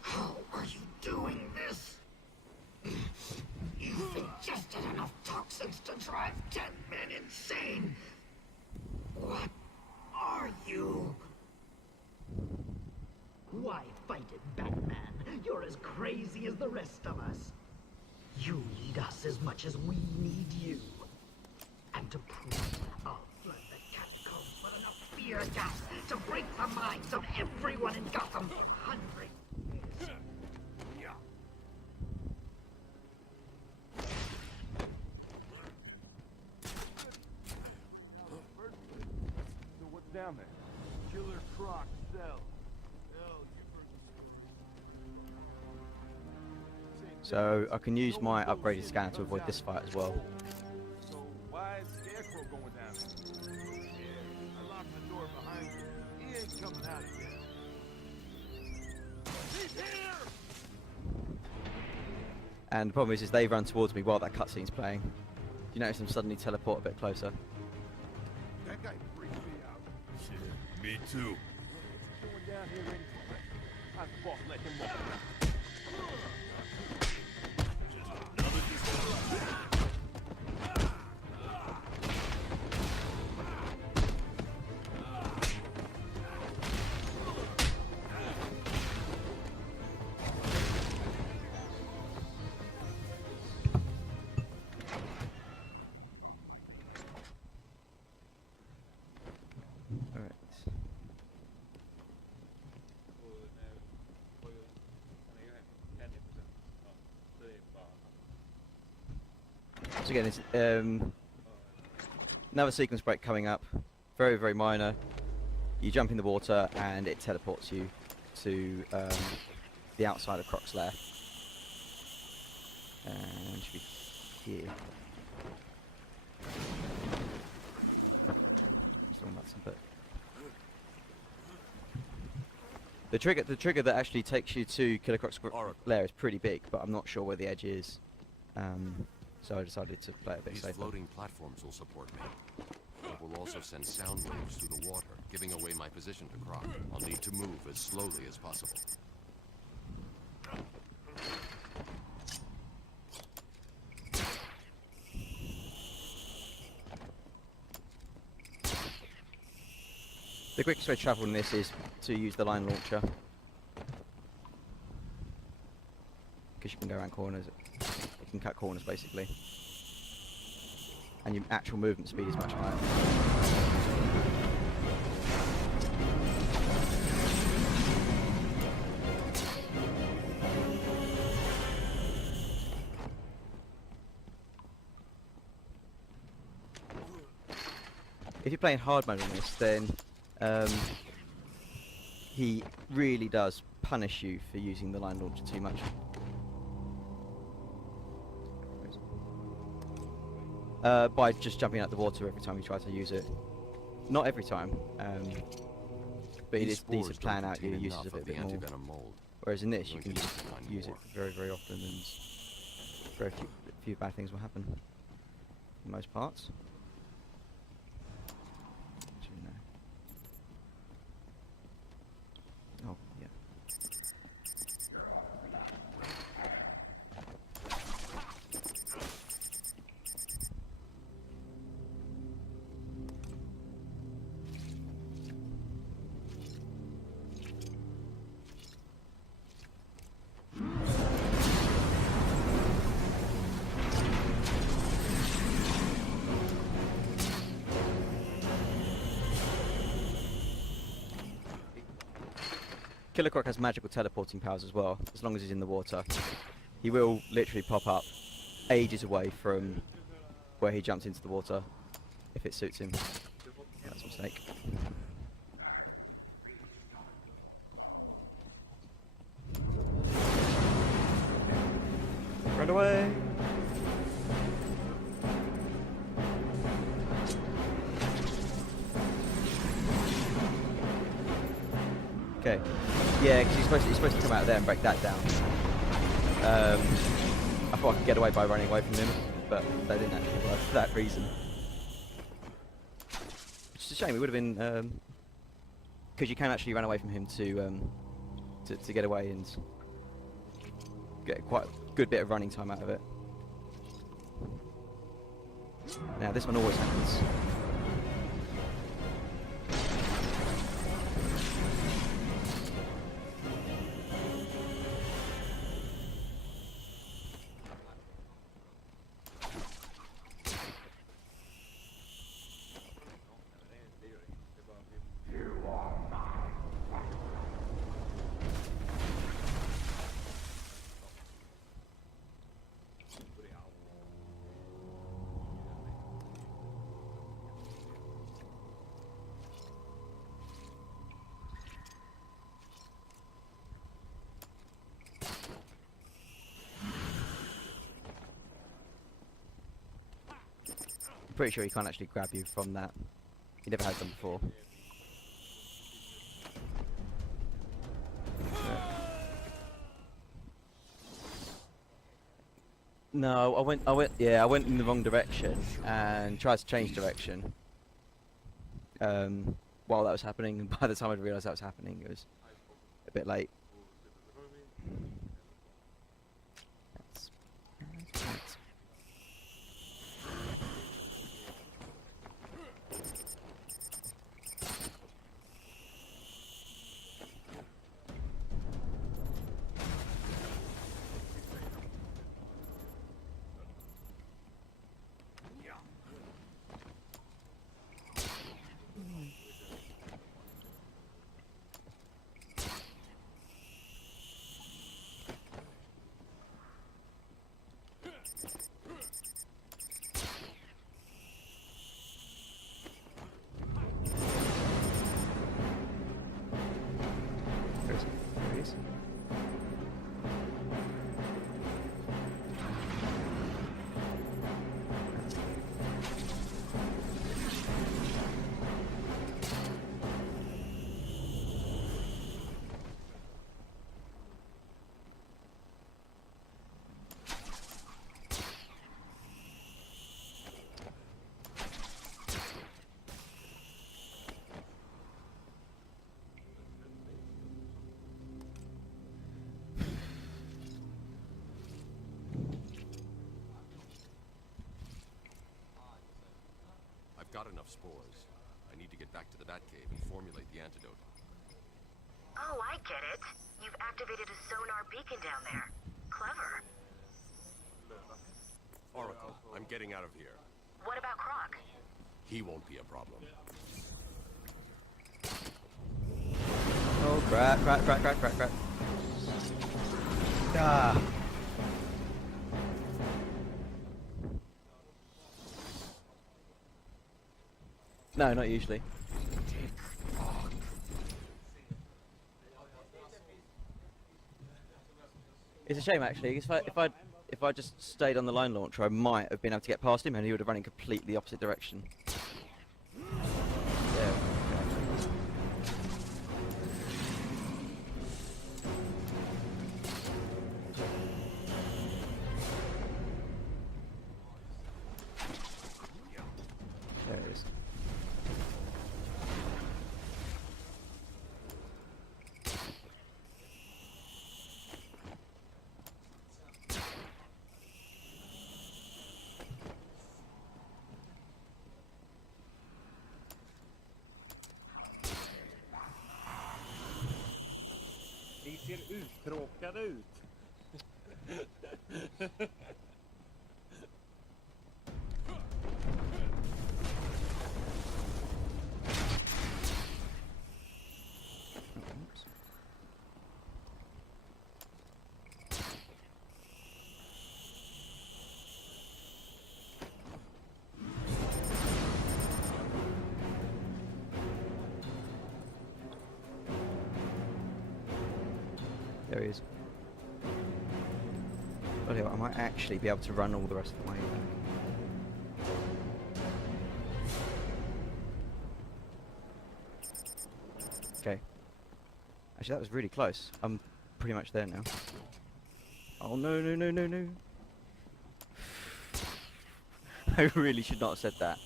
How are you doing this? You've ingested enough toxins to drive 10 men insane. What are you? Why fight it, Batman? You're as crazy as the rest of us. You need us as much as we need you. And to prove I'll flood the catacombs with enough fear gas to break the minds of everyone in Gotham for hundreds. So what's down there? Killer Croc cell. So I can use my upgraded scanner to avoid this fight as well. So why is Scarecrow going down there? Yeah, I locked the door behind you. He ain't coming out again. And the problem is they run towards me while that cutscene's playing. You notice them suddenly teleport a bit closer. That guy freaked me out. Shit, me too. Going down here anyway. I thought let him walk. So again, it's another sequence break coming up. Very, very minor. You jump in the water and it teleports you to the outside of Croc's lair. And should be here. The trigger that actually takes you to Killer Croc's lair is pretty big, but I'm not sure where the edge is. So I decided to play it a bit safer. These floating platforms will support me. It will also send sound waves through the water, giving away my position to Croc. I'll need to move as slowly as possible. The quickest way to travel in this is to use the line launcher, because you can go around corners. You can cut corners basically, and your actual movement speed is much higher. If you're playing hard mode on this, then he really does punish you for using the line launcher too much. By just jumping out the water every time you try to use it. Not every time, but it is needs to plan out your uses of it a bit more. Whereas in this, you can just use it very, very often, and very few bad things will happen. For most parts. Oh, yeah. Killer Croc has magical teleporting powers as well, as long as he's in the water. He will literally pop up ages away from where he jumped into the water, if it suits him. That's a mistake. Run away! Okay. Yeah, because he's supposed to come out of there and break that down. I thought I could get away by running away from him, but that didn't actually work for that reason. Which is a shame. It would have been because you can actually run away from him to get away and get quite a good bit of running time out of it. Now this one always happens. I'm pretty sure he can't actually grab you from that. He never has done before. No, I went in the wrong direction and tried to change direction. While that was happening, and by the time I realised that was happening, it was a bit late. That's I've got enough spores. I need to get back to the Batcave and formulate the antidote. Oh, I get it. You've activated a sonar beacon down there. Clever. Oracle, I'm getting out of here. What about Croc? He won't be a problem. oh crap! Ah. No, not usually. It's a shame actually, because if I just stayed on the line launcher, I might have been able to get past him, and he would have run in completely the opposite direction. Yeah. There it is. Ni ser uttråkade ut. There he is. Bloody hell, I might actually be able to run all the rest of the way back. Okay. Actually, that was really close. I'm pretty much there now. Oh no, no, no, no, no. I really should not have said that.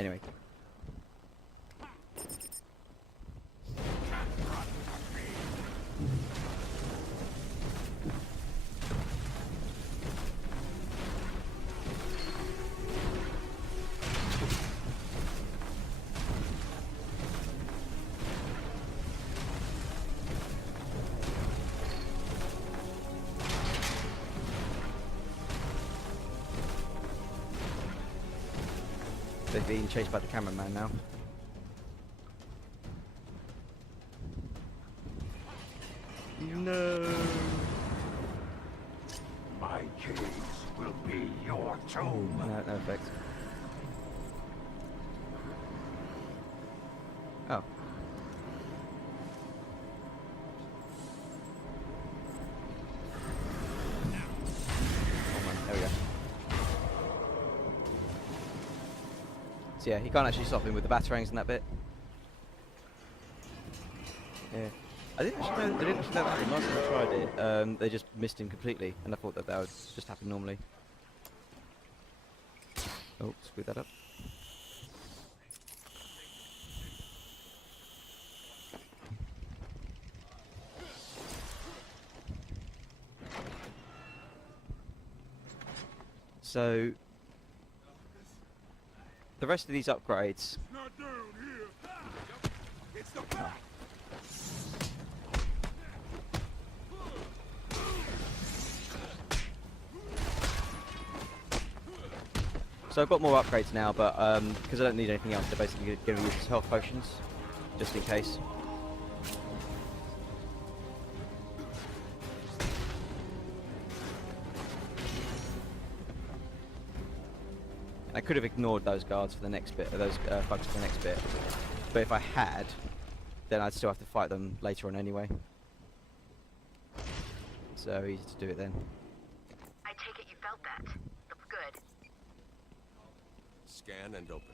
Anyway. They're being chased by the cameraman now. No. My caves will be your tomb. No, no effect. Oh. There we go. So yeah, he can't actually stop him with the batarangs and that bit. Yeah. I didn't actually know that happened last time I tried it. They just missed him completely, and I thought that would just happen normally. Oh, screw that up. So the rest of these upgrades. So I've got more upgrades now, but because I don't need anything else, they're basically going to use as health potions, just in case. I could have ignored those guards for the next bit, or those bugs for the next bit, but if I had, then I'd still have to fight them later on anyway. So easy to do it then. I take it you felt that. Good. Scan and open.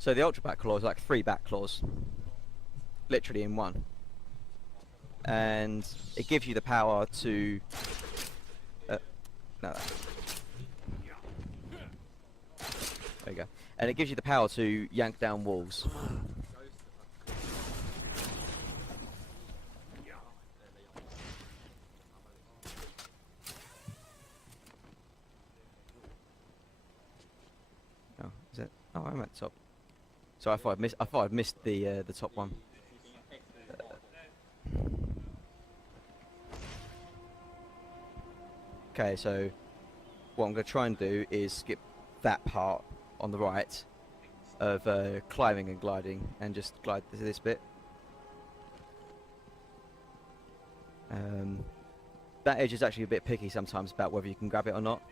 So the ultra back claw is like 3 back claws, literally in one, and it gives you the power to. No. There you go. And it gives you the power to yank down walls. Oh, is it? Oh, I'm at the top. So I thought I'd missed the top one. Okay, so what I'm going to try and do is skip that part on the right of climbing and gliding, and just glide to this bit. That edge is actually a bit picky sometimes about whether you can grab it or not.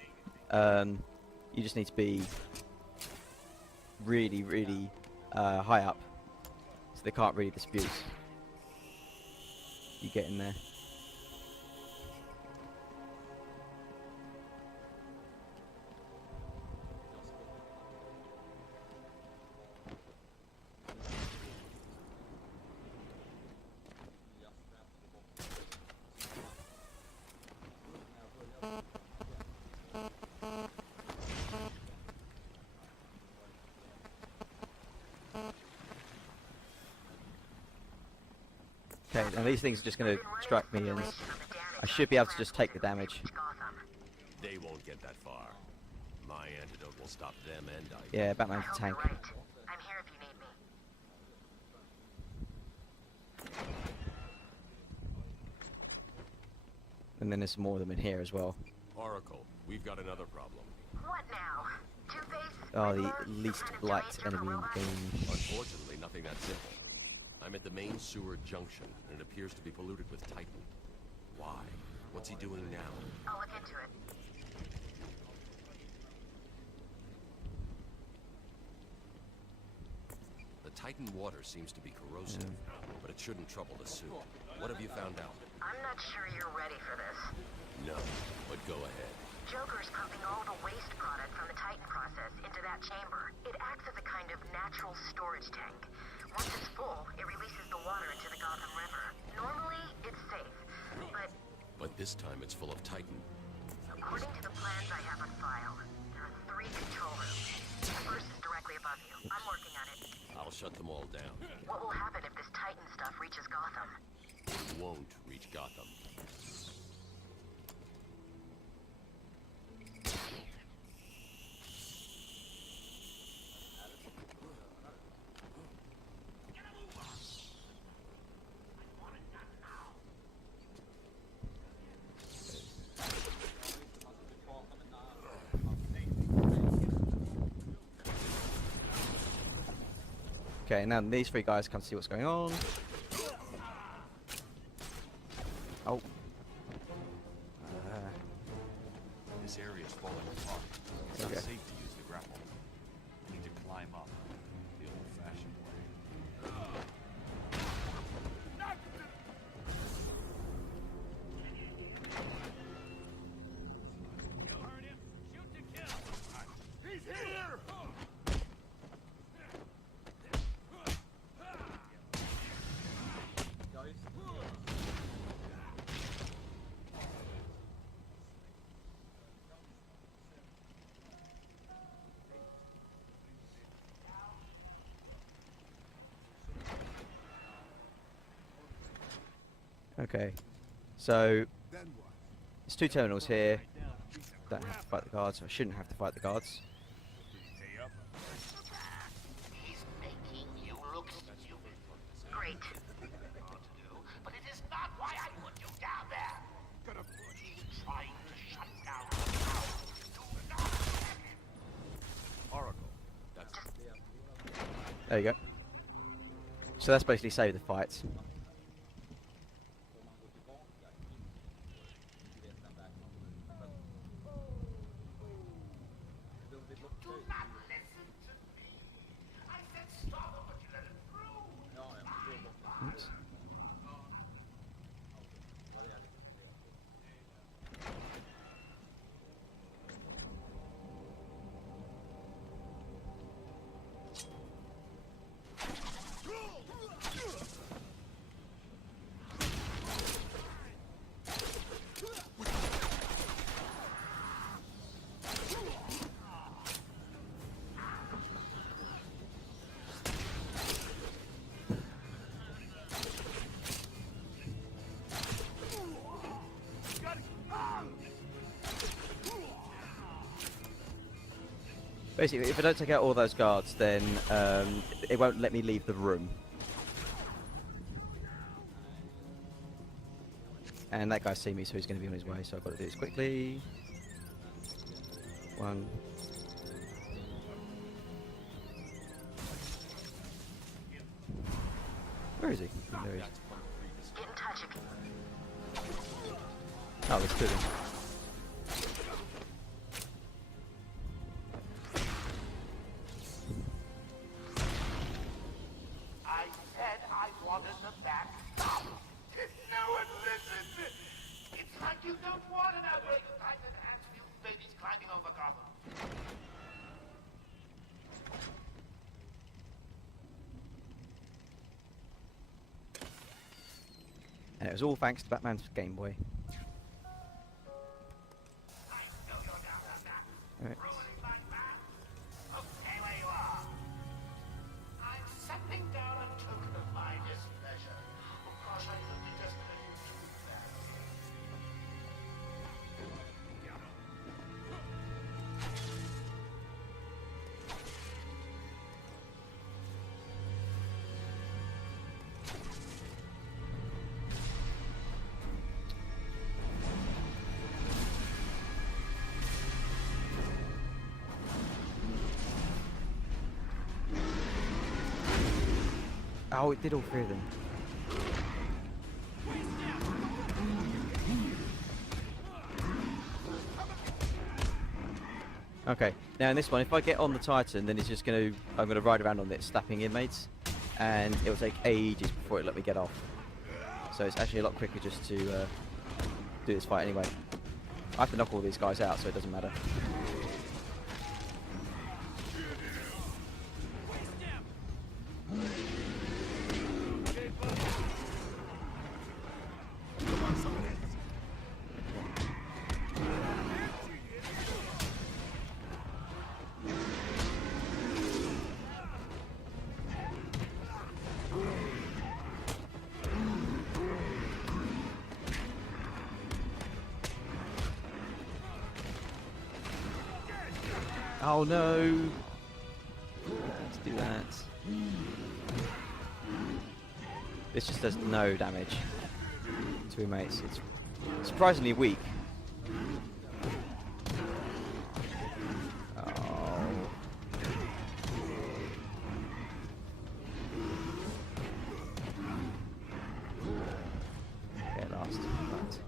You just need to be really, really high up, so they can't really dispute you get in there. Okay, and these things are just going to strike me, and I should be able to just take the damage. They won't get that far. My antidote will stop them and I. Yeah, Batman's a tank. I'm here if you need me. And then there's some more of them in here as well. Oracle, we've got another problem. What now? Two-Face? Oh, the least liked enemy in the game. Unfortunately, nothing that simple. I'm at the main sewer junction, and it appears to be polluted with Titan. Why? What's he doing now? I'll look into it. The Titan water seems to be corrosive, but it shouldn't trouble the suit. What have you found out? I'm not sure you're ready for this. No, but go ahead. Joker's pumping all the waste product from the Titan process into that chamber. It acts as a kind of natural storage tank. Once it's full, it releases the water into the Gotham River. Normally, it's safe, But this time it's full of Titan. according to the plans I have on file, there are 3 control rooms. The first is directly above you. I'm working on it. I'll shut them all down. What will happen if this Titan stuff reaches Gotham? It won't reach Gotham. Okay, now these 3 guys come see what's going on. Oh. This area is falling apart. It's not Okay. safe to use the grapple. You need to climb up the old-fashioned way. Okay, so there's 2 terminals here. Don't have to fight the guards. I shouldn't have to fight the guards. He's making you look stupid. Great. Hard to do, but it is not why I put you down there. He's trying to shut down the town. Do not let him. Oracle. That's There you go. So that's basically save the fights. Do not listen to me. I said stop him, but you let him through. Oops. Basically, if I don't take out all those guards, then it won't let me leave the room. And that guy's seen me, so he's going to be on his way, so I've got to do this quickly. 1. Where is he? There he is. Get in touch. Oh, let's do this. I said I wanted the back stop. No one listened. It's like you don't want an outbreak of time and Anfield babies climbing over Gotham. And it was all thanks to Batman's Game Boy. Alright. Okay, where you are. I'm setting down a token of my displeasure. Of course, I could be just a little too fast. Oh, it did all 3 of them. Okay, now in this one, if I get on the Titan, then it's just I'm gonna ride around on it, snapping inmates, and it will take ages before it let me get off. So it's actually a lot quicker just to do this fight anyway. I have to knock all these guys out, so it doesn't matter. Oh no! Let's do that. This just does no damage to inmates. It's surprisingly weak. Oh. Okay, last. Right.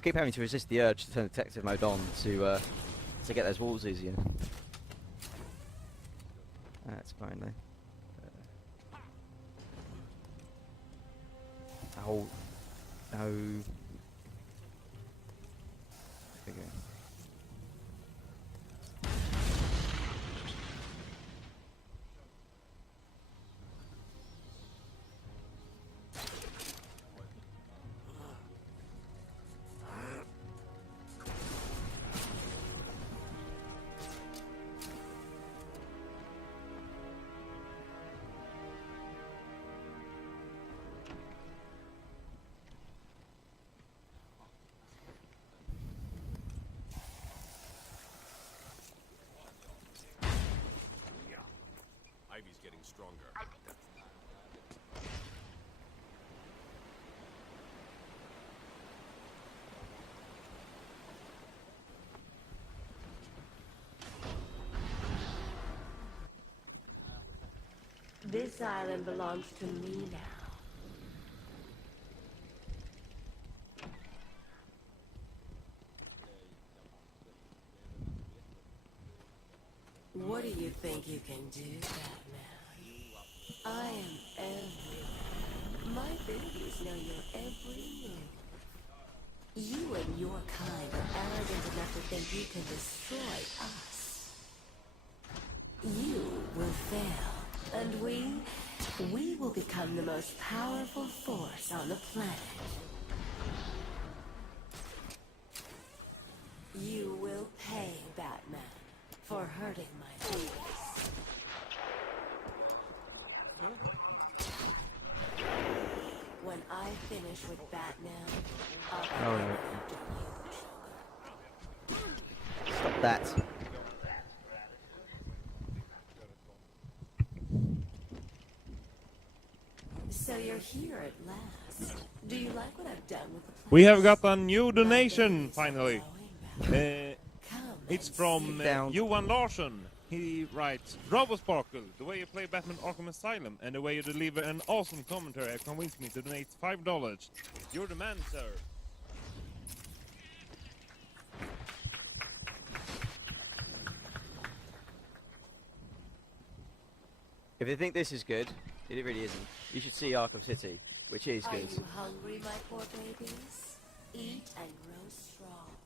keep having to resist the urge to turn detective mode on to get those walls easier. That's fine though. Oh, no. There we go. Ivy's getting stronger. This island belongs to me now. What do you think you can do, Batman? I am everywhere. My babies know your every move. You and your kind are arrogant enough to think you can destroy us. You will fail, and we will become the most powerful force on the planet. You will pay, Batman, for hurting my babies. When I finish with Batman, I'll Oh no. Stop that. So you're here at last. Do you like what I've done with the place? We have got a new donation finally. It's from Johan Larsson. He writes, RoboSparkle, the way you play Batman Arkham Asylum and the way you deliver an awesome commentary have convinced me to donate $5. You're the man, sir. If you think this is good, it really isn't. You should see Arkham City, which is Are good. you hungry, my poor babies? Eat and grow strong.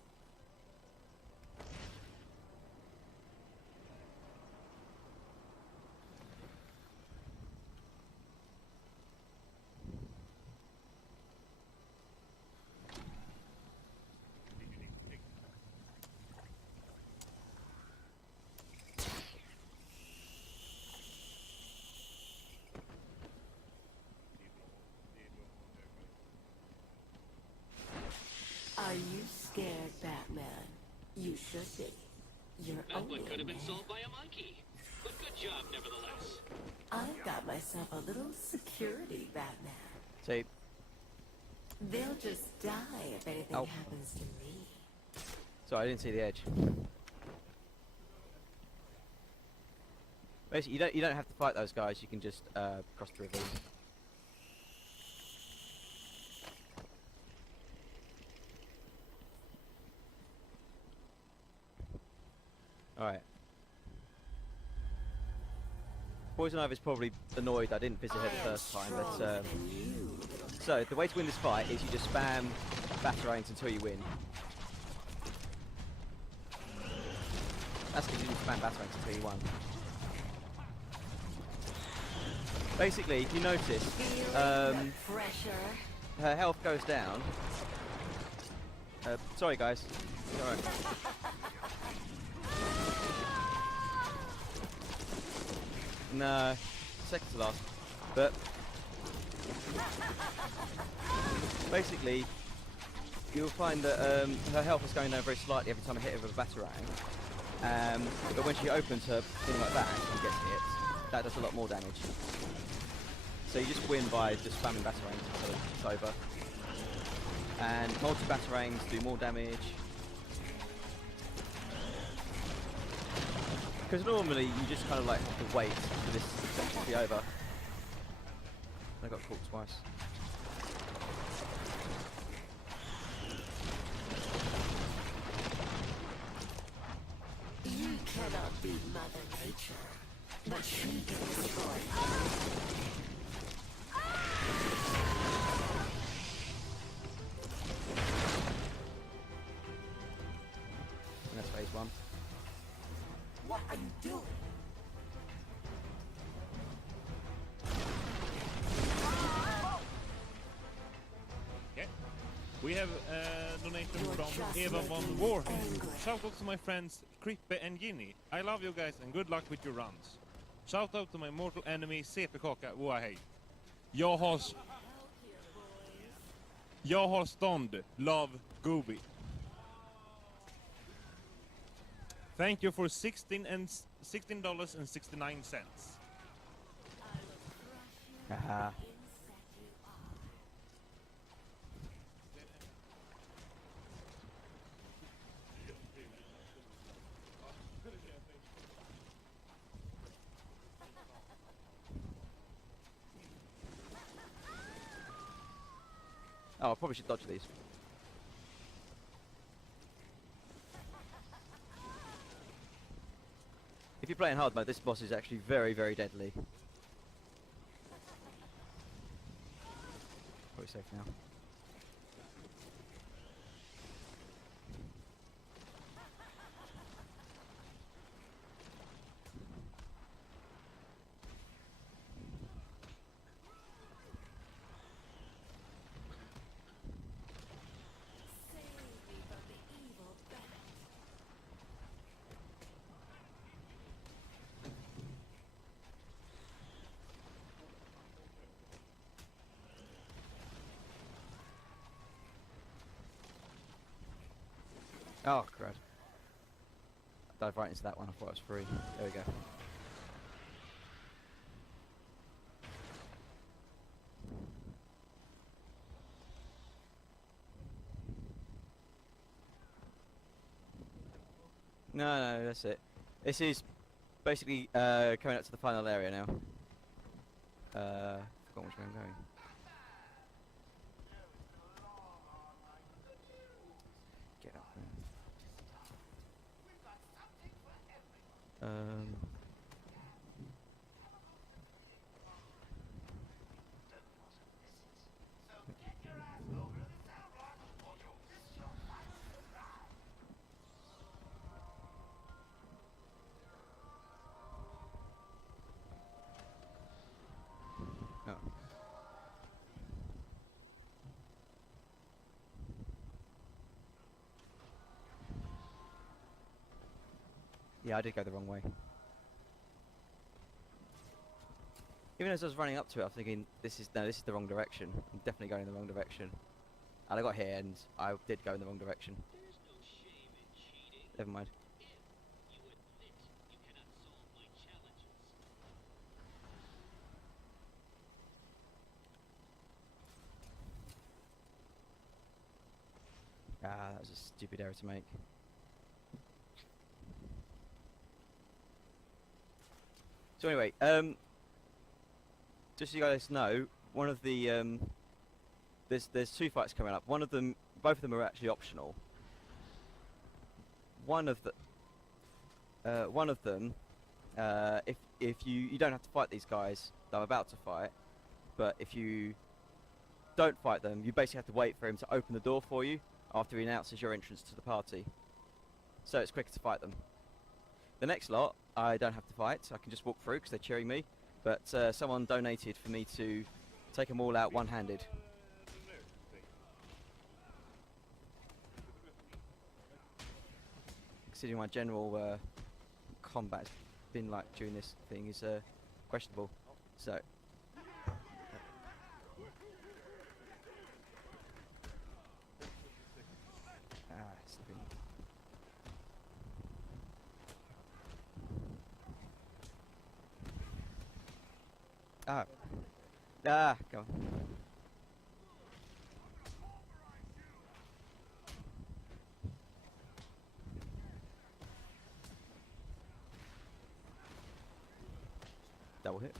Are you scared, Batman? You should be. You're That only one could have been a man. solved by a monkey. But good job, nevertheless. I've got myself a little security, Batman. So, They'll just die if anything Ow. happens to me. sorry, I didn't see the edge. Basically, you don't have to fight those guys. You can just cross the river. Alright. Poison Ivy's probably annoyed I didn't visit her the first time, but so the way to win this fight is you just spam Batarangs until you win. That's because you didn't spam Batarangs until you won. Basically, if you notice, her health goes down. Sorry guys. Alright. No, second to last. But basically, you'll find that her health is going down very slightly every time I hit her with a Batarang. But when she opens her thing like that and gets hit, that does a lot more damage. So you just win by just spamming Batarangs until it's over. And multi-Batarangs do more damage. Because normally you just kind of like have to wait for this section to be over. I got caught twice. be Mother Nature, but she can destroy And that's phase 1. What are you doing? Okay. We have a donation from Eva von Warhead. Shout out to my friends Krippe and Ginny. I love you guys and good luck with your runs. Shout out to my mortal enemy CP-kaka Wahey. Jag har stånd. Love Gooby. Thank you for $16.69. Haha. Oh, I probably should dodge these. If you're playing hard mode, this boss is actually very, very deadly. Probably safe now. Oh, crud. I dive right into that one. I thought it was free. There we go. No, that's it. This is basically coming up to the final area now. Forgot which way I'm going. Get up there. Oh. Yeah, I did go the wrong way. Even as I was running up to it, I was thinking, this is the wrong direction. I'm definitely going in the wrong direction. And I got here and I did go in the wrong direction. Never mind. Ah, that was a stupid error to make. So anyway, just so you guys know, one of the there's 2 fights coming up. Both of them are actually optional. One of them, if you don't have to fight these guys that I'm about to fight, but if you don't fight them, you basically have to wait for him to open the door for you after he announces your entrance to the party. So it's quicker to fight them. The next lot, I don't have to fight. I can just walk through because they're cheering me. But someone donated for me to take them all out one-handed. Considering my general combat has been like during this thing is questionable. So. Slipping. Go on. Double hit.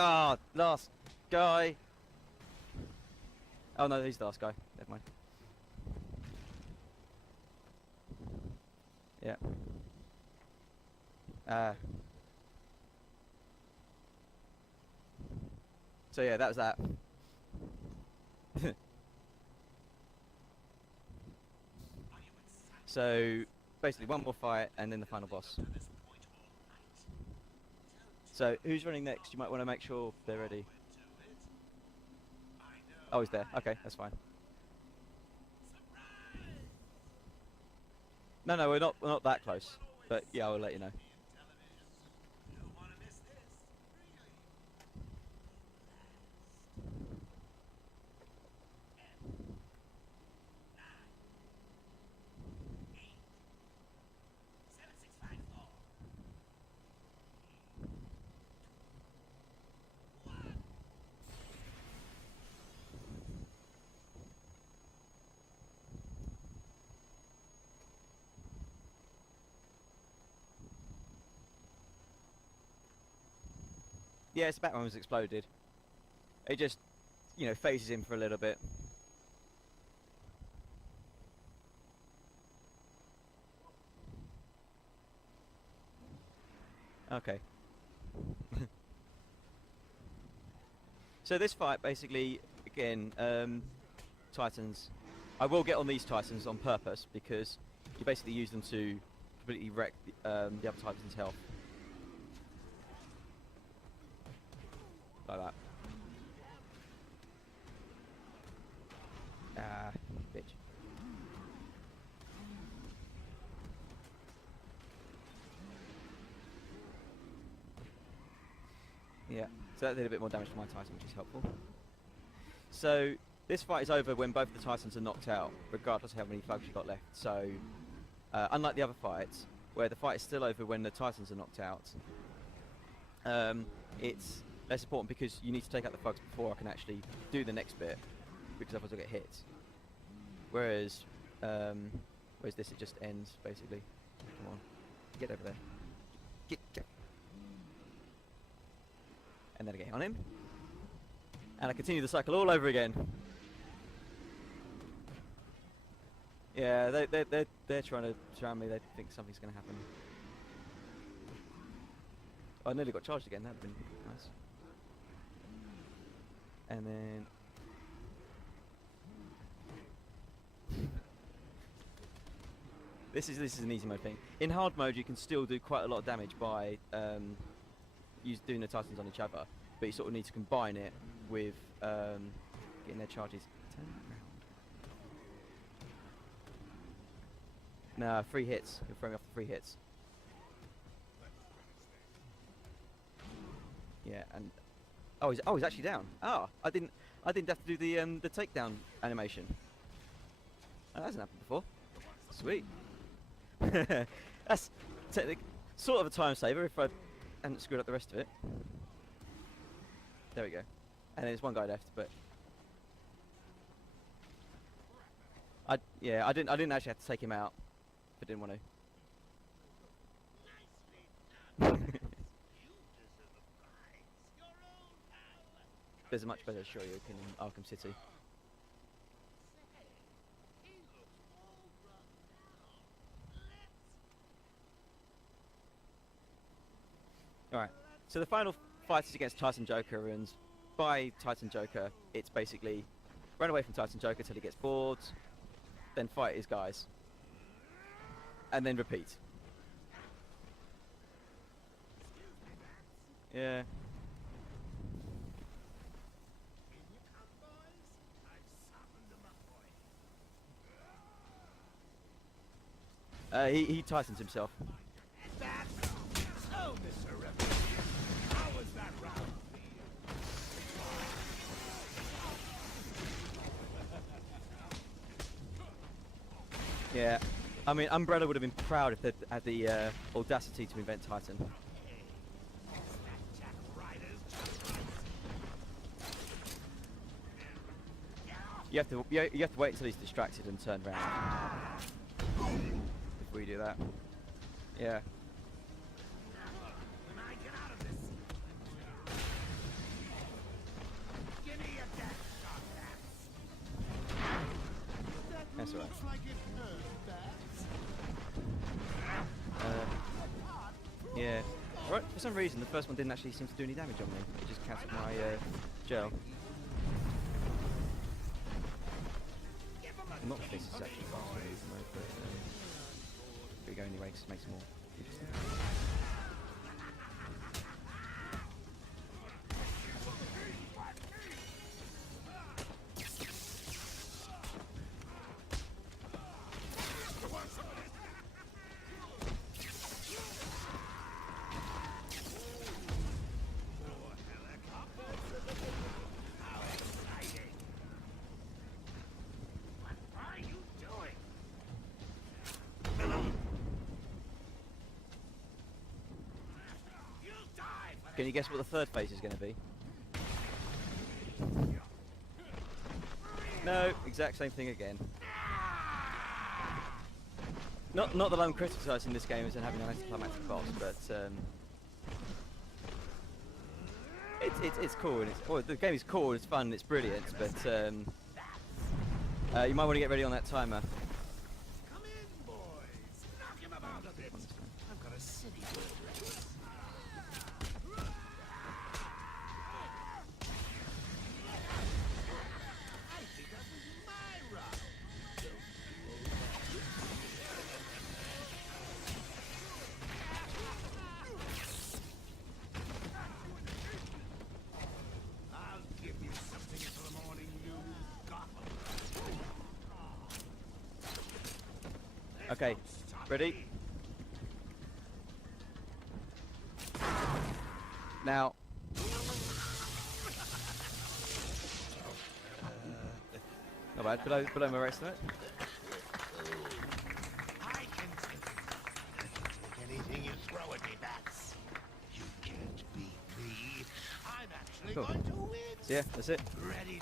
Ah, last guy. Oh no, he's the last guy. Never mind. Yeah. So yeah, that was that. So basically one more fight and then the final boss. So who's running next? You might want to make sure they're ready. Oh, he's there. Okay, that's fine. No, we're not that close. But yeah, I'll let you know. Yeah, it's Batman was exploded. It just, you know, phases him for a little bit. Okay. So this fight, basically, again, Titans. I will get on these Titans on purpose because you basically use them to completely wreck the other Titans' health. Like that. Ah, bitch. Yeah, so that did a bit more damage to my Titan, which is helpful. So, this fight is over when both the Titans are knocked out, regardless of how many thugs you've got left. So, unlike the other fights, where the fight is still over when the Titans are knocked out, it's less important because you need to take out the thugs before I can actually do the next bit, because otherwise I'll get hit. Whereas this, it just ends, basically. Come on, get over there. Get. And then I get on him. And I continue the cycle all over again. Yeah, they're trying to surround me. They think something's going to happen. Oh, I nearly got charged again. That'd have been nice. And then this is an easy mode thing. In hard mode, you can still do quite a lot of damage by doing the Titans on each other, but you sort of need to combine it with getting their charges. Turn around. Nah, 3 hits. You'll throw me off the 3 hits. Yeah, and he's actually down. Ah, I didn't have to do the takedown animation. Oh, that hasn't happened before. Sweet. That's sort of a time saver if I hadn't screwed up the rest of it. There we go. And then there's one guy left, but I didn't actually have to take him out, if I didn't want to. There's a much better Shoryuken in Arkham City. Alright, so the final fight is against Titan Joker, and by Titan Joker, it's basically run away from Titan Joker till he gets bored, then fight his guys, and then repeat. Yeah. He Titans himself. Oh, Mr. Rebel, how was that round? Yeah, I mean, Umbrella would have been proud if they had the audacity to invent Titan. You have to wait until he's distracted and turn around before you do that. Yeah. For some reason, the first one didn't actually seem to do any damage on me. It just cancelled my gel. Not that this is actually faster in mode, but here we go anyway, because it makes it more interesting. Can you guess what the third phase is going to be? No, exact same thing again. Not that I'm criticising this game as in having an anticlimactic boss, but it's cool and well, the game is cool, it's fun, it's brilliant, but you might want to get ready on that timer. Come in, boys. Knock him about a bit. I've got a city to address. I think that was my round. I'll give you something until the morning, you Gotham. Okay, ready? Now. Not bad, below my estimate. I can take anything you throw at me, Bats. You can't beat me. I'm actually Cool. going to win. So yeah, that's it. Ready